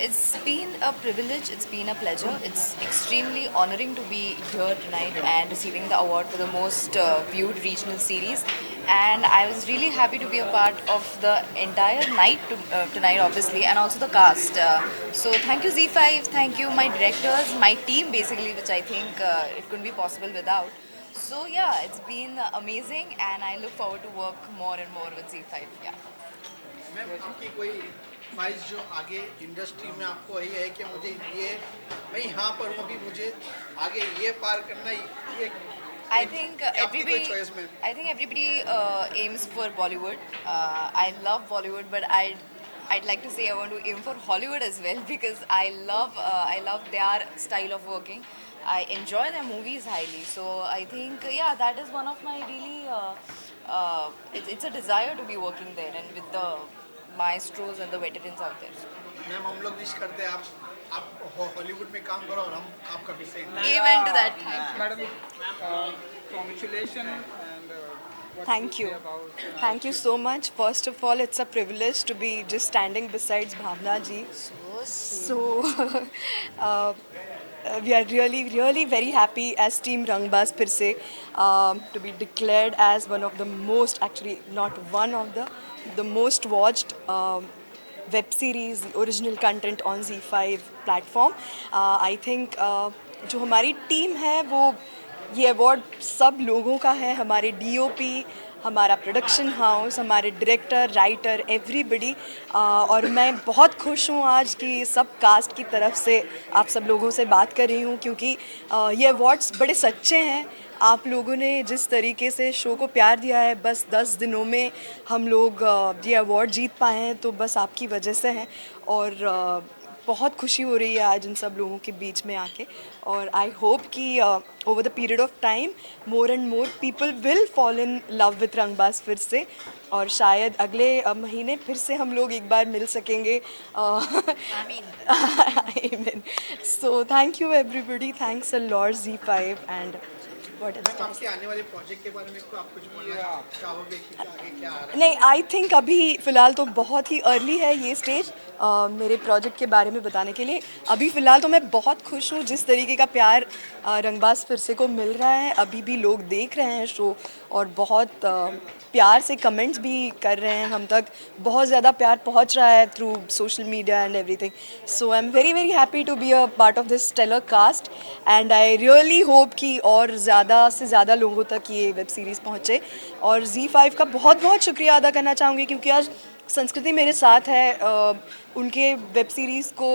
It's been a privilege, it's been a pleasure. It's extremely honoring to be here tonight and receiving the award for the most viewed regional series. And I was really happy to be a part of the entire night tonight, obviously, and also the cast. So thank you Z5, thank you my directors, my team basically, which I think it couldn't be possible without. So yeah, it's been amazing and I look forward to work more and more with Z5. Yeah. Ma'am आपकी कोई ख्वाहिश जो आगे industry में आपको यही है कि मुझे ये मैं यहाँ पर हूँ अभी मुझे आगे ये पार करना ये I think everybody aims for Bollywood. I love Bollywood, but I'd like to say I want to aim for Hollywood as well because I love their style of working. I enjoy their movies highly. So I think yeah, that is one of my really it's a desire to be working there and with the maestros and the veterans out there. Ma'am हम लोग wish करते हैं आप Hollywood में काम करो और हम आपका भी सही Amen to that. Madam, congratulations and Thank you. Thank you so much. First of all, it's a privilege to be just standing beside Bhavna ji. So we are really very happy as Team Rangbaz Phir Se to be declared as one of the most, actually not one of the most watched web series, original content on Z5 platform. I think जो हमारी team है वो ये award सब लोगों का है, हमारे डीओपी, हमारा प्रोडक्शन हाउस, हमारे डायरेक्टर, राइटर, एवरीबडी। और मैं बहुत खुश हूँ आज कि सब कास्ट की तरफ से आप सब लोगों से बात कर रही हूँ क्योंकि ये अवार्ड्स बड़े सच्चे हैं। आप लोगों ने जिस तरीके से शो को प्यार दिया है, बस 10 दिनों में हम लोग ये अवार्ड जीत पाए हैं तो बस आपकी वजह से हैं। और बहुत खुशी हो रही है आज इन सब लोगों के बीच में आके। और आई होप कि over the period of time more and more people will fall in love with रंगबाज फिर से, और शायद अगले महीने फिर से हम लोग एक बार मिल सकेंगे। आमीन। So thank you everybody, thanks a lot Z5 and आपके आने वाले प्रोजेक्ट के बारे में आप कुछ बोलना चाहोगे कि आगे क्या आ रहा है? नहीं, आई थिंक अभी फ़िलहाल तो बहुत ही अर्ली है ये स्टेज, मेरे प्रोजेक्ट के बारे में बताने के लिए। अभी फ़िलहाल तो मैं बहुत खुश हूँ जिस तरीके का प्यार रंगबाज फिर से को मिल रहा है। अभी भी लोग देख रहे हैं शो और बहुत प्यार से कमेंट्स भी कर रहे हैं। हम तक बहुत ज़्यादा प्यार पहुंच रहा है through social media and everything. So I am very very happy to be a part of this stellar cast and I really hope कि और ज़्यादा से ज़्यादा लोगों तक ये वेब सीरीज़ पहुँचे। और ZEE5 का बहुत बहुत शुक्रिया अदा करना चाहूँगी क्योंकि आज संस्कृति मेरे साथ है। उनके वेब सीरीज़ को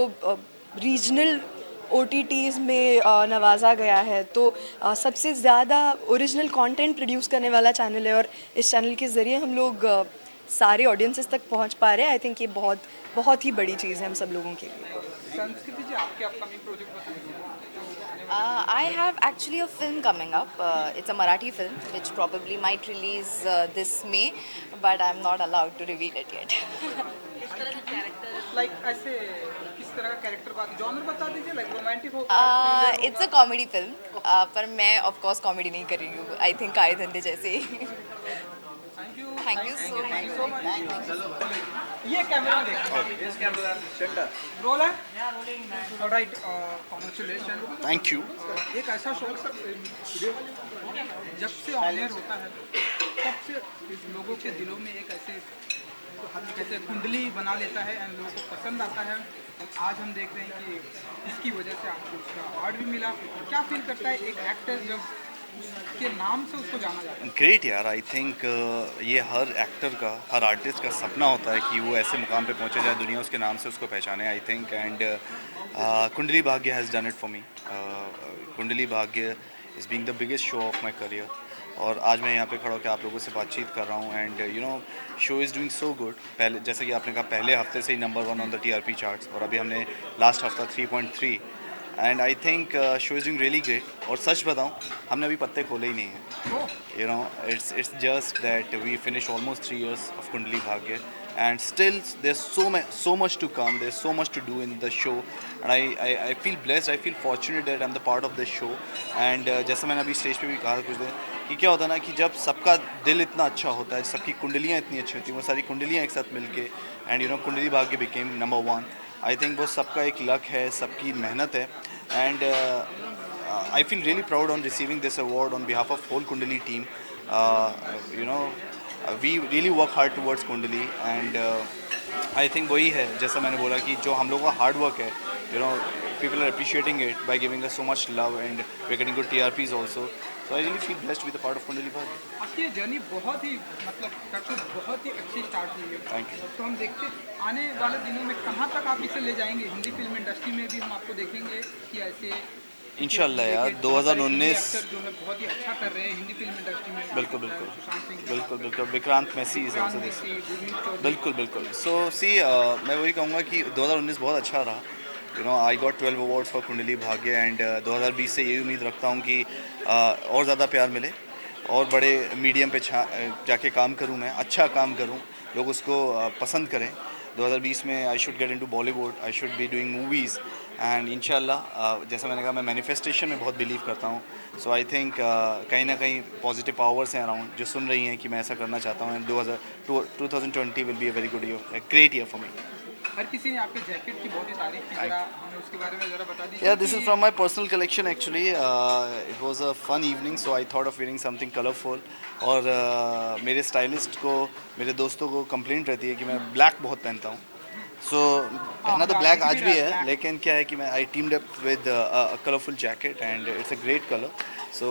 रीजनल OTTs में नवाजा गया है, तो सबसे ज़्यादा ओरिजिनल कंटेंट प्रोड्यूस करने वाला चैनल है और इस चैनल के ज़रिए हम लोग सारे ऑडियंसेस तक पहुंच पा रहे हैं। आई थिंक ये बहुत बहुत ही बड़ी चीज़ है हम सब लोगों के लिए। संस्कृति जी, आपके अपकमिंग प्रोजेक्ट बताइए। I have actually a film coming up. It's a Marathi film which probably might release this May, but I'm not allowed to reveal it yet. Like ऐसे किस तरह का कैरेक्टर बात जॉनर बता दीजिए, लाइक रोमांटिक हो? It's a comedy film, पर मैं of course कॉमेडी नहीं कर रही हूँ. I think काले धंधे जैसे ही. Thank you so much. ये कैमरा देखो। रोल है? Alright, congratulation. Thank you. एक ऐसा शो जब से ऑनर होता है तब से लोगों के दिलों में एक ऐसे कुंडली बना लेता है एंड लोगों को पसंद आता है। आज हम देख रहे हैं कि इसकी वजह से आपको उसका अवार्ड भी मिला। क्या फील करता है एक एक्टर जब के नाम से उसको जाना जाता है? ग्रेट यार, आई थिंक ये हर एक्टर का, हर आर्टिस्ट का सपना होता है कि वो ऐसे मुकाम पे पहुंचे जाए, दुनिया उसके नाम से उसको पहचाने। I think and Kundali Bhagya has done it for me. Kundali Bhagya is being the biggest show of my career और आज मैं यहाँ पे खड़ा होकर आप लोगों से बातचीत कर रहा हूँ and you know show is doing so good. पहले जैसे कि आपने कहा पहले हफ्ते से ही number 1 on the TRP charts और अभी हमने लास्ट हफ्ता 3.3 and I think show is doing really great. और सच बताऊँ हमने अभी पत्ते खोले ही नहीं हैं, you know it's just that we finish almost 3 years of Kundali Bhagya and still there's so much to come, there's so much to do in the show and I feel blessed, I feel fortunate that I'm the part of this show and जैसा मैंने अभी stage पे भी कहा कुछ देर कि क्या होता है ना कि जब सबका दिल इतना अच्छा होता है, सबकी कुंडलियाँ इतनी अच्छी होती हैं, वो सारी कुंडलियाँ एक साथ मिलके and you no Kundali Bhagya became number 1। I think वो सबका एक लक है, सबकी मेहनत है and I feel really proud on receiving this award on behalf of whole Kundali team. You know we really work hard towards Kundali and I think वही है जैसा मैंने बोला कि जो हम लोगों का हार्ड वर्क है, you know people are appreciating it by giving us so much love and we're getting good TRPs also. So I really feel blessed to be the part of Kundali Bhagya. आपकी journey बहुत ही मतलब बहुत ही अच्छी start हुई है। Thank you. तो हम देखते आने वाले दिनों में कहाँ तक आप इसे ले जाएंगे। हिंदी फिल्म इंडस्ट्री में भी हम आपको देखेंगे कि ऐसे इंशाल्लाह यार 2019 जो है बहुत ही अच्छा कर रहे हैं हिंदी फिल्म इंडस्ट्री में। बिल्कुल Vikrant Massey is also this. बिल्कुल सो सी मैं वही कहूँगा कि 2019 बहुत अच्छा रहा। You know I got 12 awards for Kundali Bhagya and 2020 से यही उम्मीद रखता हूँ कि और ज़्यादा प्यार मिले और बड़े मीडियम पे जाके काम करूँ, मैं अच्छा काम करूँ, लोग उसको पसंद करें। 2020 में I should get into Bollywood, I should be doing movies and इंशाल्लाह जैसा मैंने कहा मैं मैनिफेस्टेशन में बहुत बिलीव करता हूँ। सो आई थिंक कहीं ना कहीं पॉजिटिव पावर्स हैं अराउंड जो सुन रही हैं कि मैं ऐसा करना चाहता हूँ and 2020 will be a very good year, great year for me. हर किसी ने आपके जैकेट की बहुत ही तारीफ की, जरा हमें उसके बारे में जरा बता दीजिए। Yeah, this is from my personal collection actually. It was a fun evening, so I thought of wearing something colorful. और मेरे स्टाइलिस्ट को, मेरे दोस्तों को कंप्लेंट रहती है कि मैं ब्लैक बहुत पहनता हूँ। सो पहना तो ब्लैक आज भी है, लेकिन क्या है कि मैं I teamed up with a colourful jacket and it's a great colour. So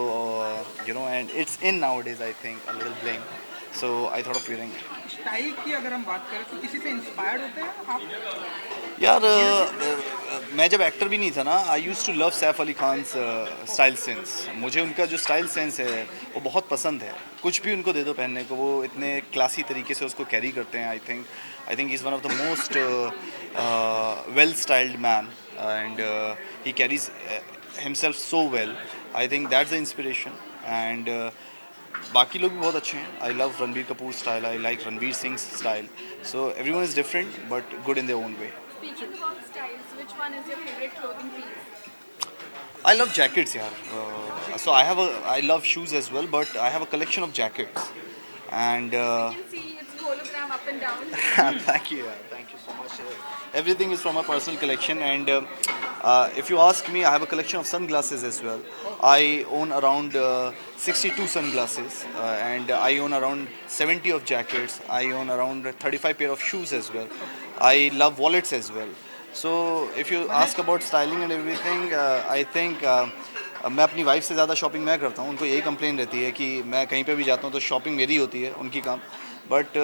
you know and it's in nowadays I think a little bling, so I thought of wearing it. Style की अगर हम बात करें तो किसी से inspired होते हैं आप? यार मैं जब एक्टर भी नहीं था ना, I use to love Saif Ali Khan style sense. मुझे उनका जो स्टाइल सेंस है वो बहुत पसंद है। कुछ भी उनको दे दो पहनने को, वो इतने क्लासी तरीके से उसको कैरी करते हैं। I think is one of the most well styled man and he carries himself so well. I think that's the inspiration and बाकी लोग भी बहुत अच्छे हैं। I love Ranbir Kapoor style, I like Ranveer Singh style. So everyone is different but good in their own way. Speaking about styles, which one is your favorite clothing piece? I love jackets, yaar. So I love shoes as well, but I have a collection of jackets. And You can see its hologram up and down. thank you, yaar. Thank you. so much. Everything is from my personal collection, and if you ask me, I have a collection of sunglasses as well. I own around 62 sunglasses, and I own around 70 of jackets. I own around 35 pair of shoes as well. I love wallets as well. So if you ask about styling and everything, I think मैं अपनी wife से ज़्यादा shopping मैं करता हूँ. उनको यही complain रहती है कि मैं कहीं पे भी जाता हूँ तो शॉपिंग मेरी होती है, उनकी काम. But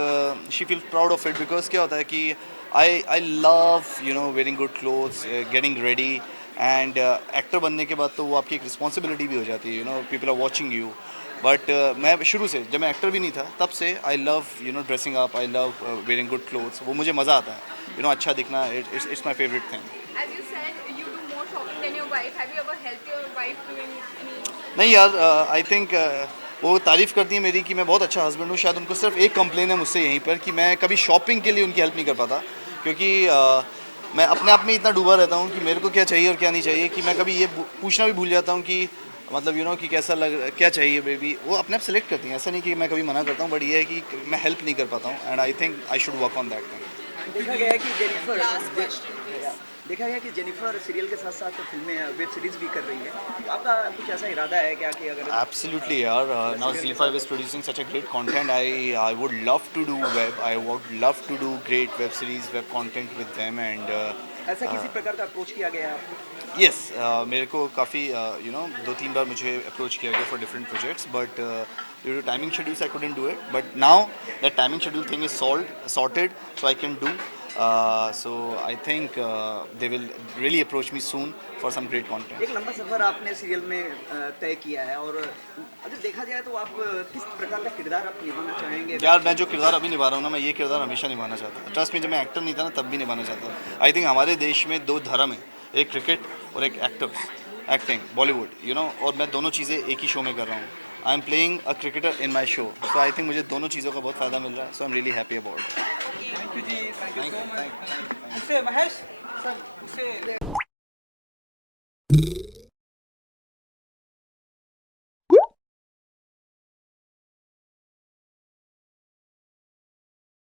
she feel proud of it, because क्या होता है कि I love wearing good clothes, getting ready, and actor बनने के बाद तो वो आपकी एक रिस्पॉन्सिबिलिटी भी हो जाती है. People are watching you. But मैं शुरू से, जब मैं एक्टर भी नहीं था तब से, I love dressing up, I love wearing good clothes. वो मुझे मज़ा आता है, अच्छा दिखना. It's my favourite thing. As you said, you do more shopping than your wife. Have you ever helped your wife doing any? नहीं यार, I think वो तारीफ़ करती है मेरी कि मैं बहुत अच्छा हस्बैंड हूँ. शायद उनको सिर्फ एक कंप्लेन है मुझसे यहीं पर कि मैं कभी शॉपिंग के लिए उनकी हेल्प नहीं कर पाता, क्योंकि मैं अपने आप में इतना डूबा रहता हूँ कि मेरे को क्या चाहिए और क्या नहीं चाहिए, कि मैं कभी ये पूछना भी भूल जाता हूँ कि मतलब कि कैसा क्या चाहिए बेबी. वो अपने आप सेलेक्ट करती हैं, ऐसा नहीं कि मैं कभी मना करता हूँ, बट ये है कि मैं हेल्प नहीं कर पाता हूँ. And I think I should work on that thing. देखा गया है कि जेनिफर सीरियल के साथ साथ फिल्में, वेब सीरीज भी कर रही है. तो आपका कुछ ऐसा इरादा है क्या कि अगर? Absolutely यार. Now ZEE5 is producing such a great content. I would love to do web. I would love to do great web series, web content with them. And ऐसा किसी प्रकार का अप्रोच किया गया है आपको? Yes, मेरे को काफ़ी 2-3 बार मुझे अप्रोच किया गया for different projects, but due to timing schedules I couldn't do it. But now that timing schedule thing is sorted, so I can do. So I think they will really approach me soon for some great content. एक लंबा सफर आपने serial में तय किया है, और अगर देखा जाए तो आप किस प्रकार का किरदार आप निभाना चाहेंगे? यार, मैं जो किरदार अभी निभा रहा हूँ ना, मैं ये किरदार हमेशा निभाना चाहता हूँ. ट्रस्ट में, जब मैं एक्टर नहीं था ना तब भी निभाना चाहता हूँ. आई थिंक हमारे देश में 2 धर्म है, एक क्रिकेट और एक एक्टिंग बॉलीवुड, और मैं दोनों चीज़ें एक ही शो में कर रहा हूँ. I am playing a cricketer in my show, so I think मुझे दोनों चीज़ों का बहुत फ़ायदा मिल रहा है. So I am really happy about it. Thank you जी, थैंक यू सो मच. उससे महेश सर, उससे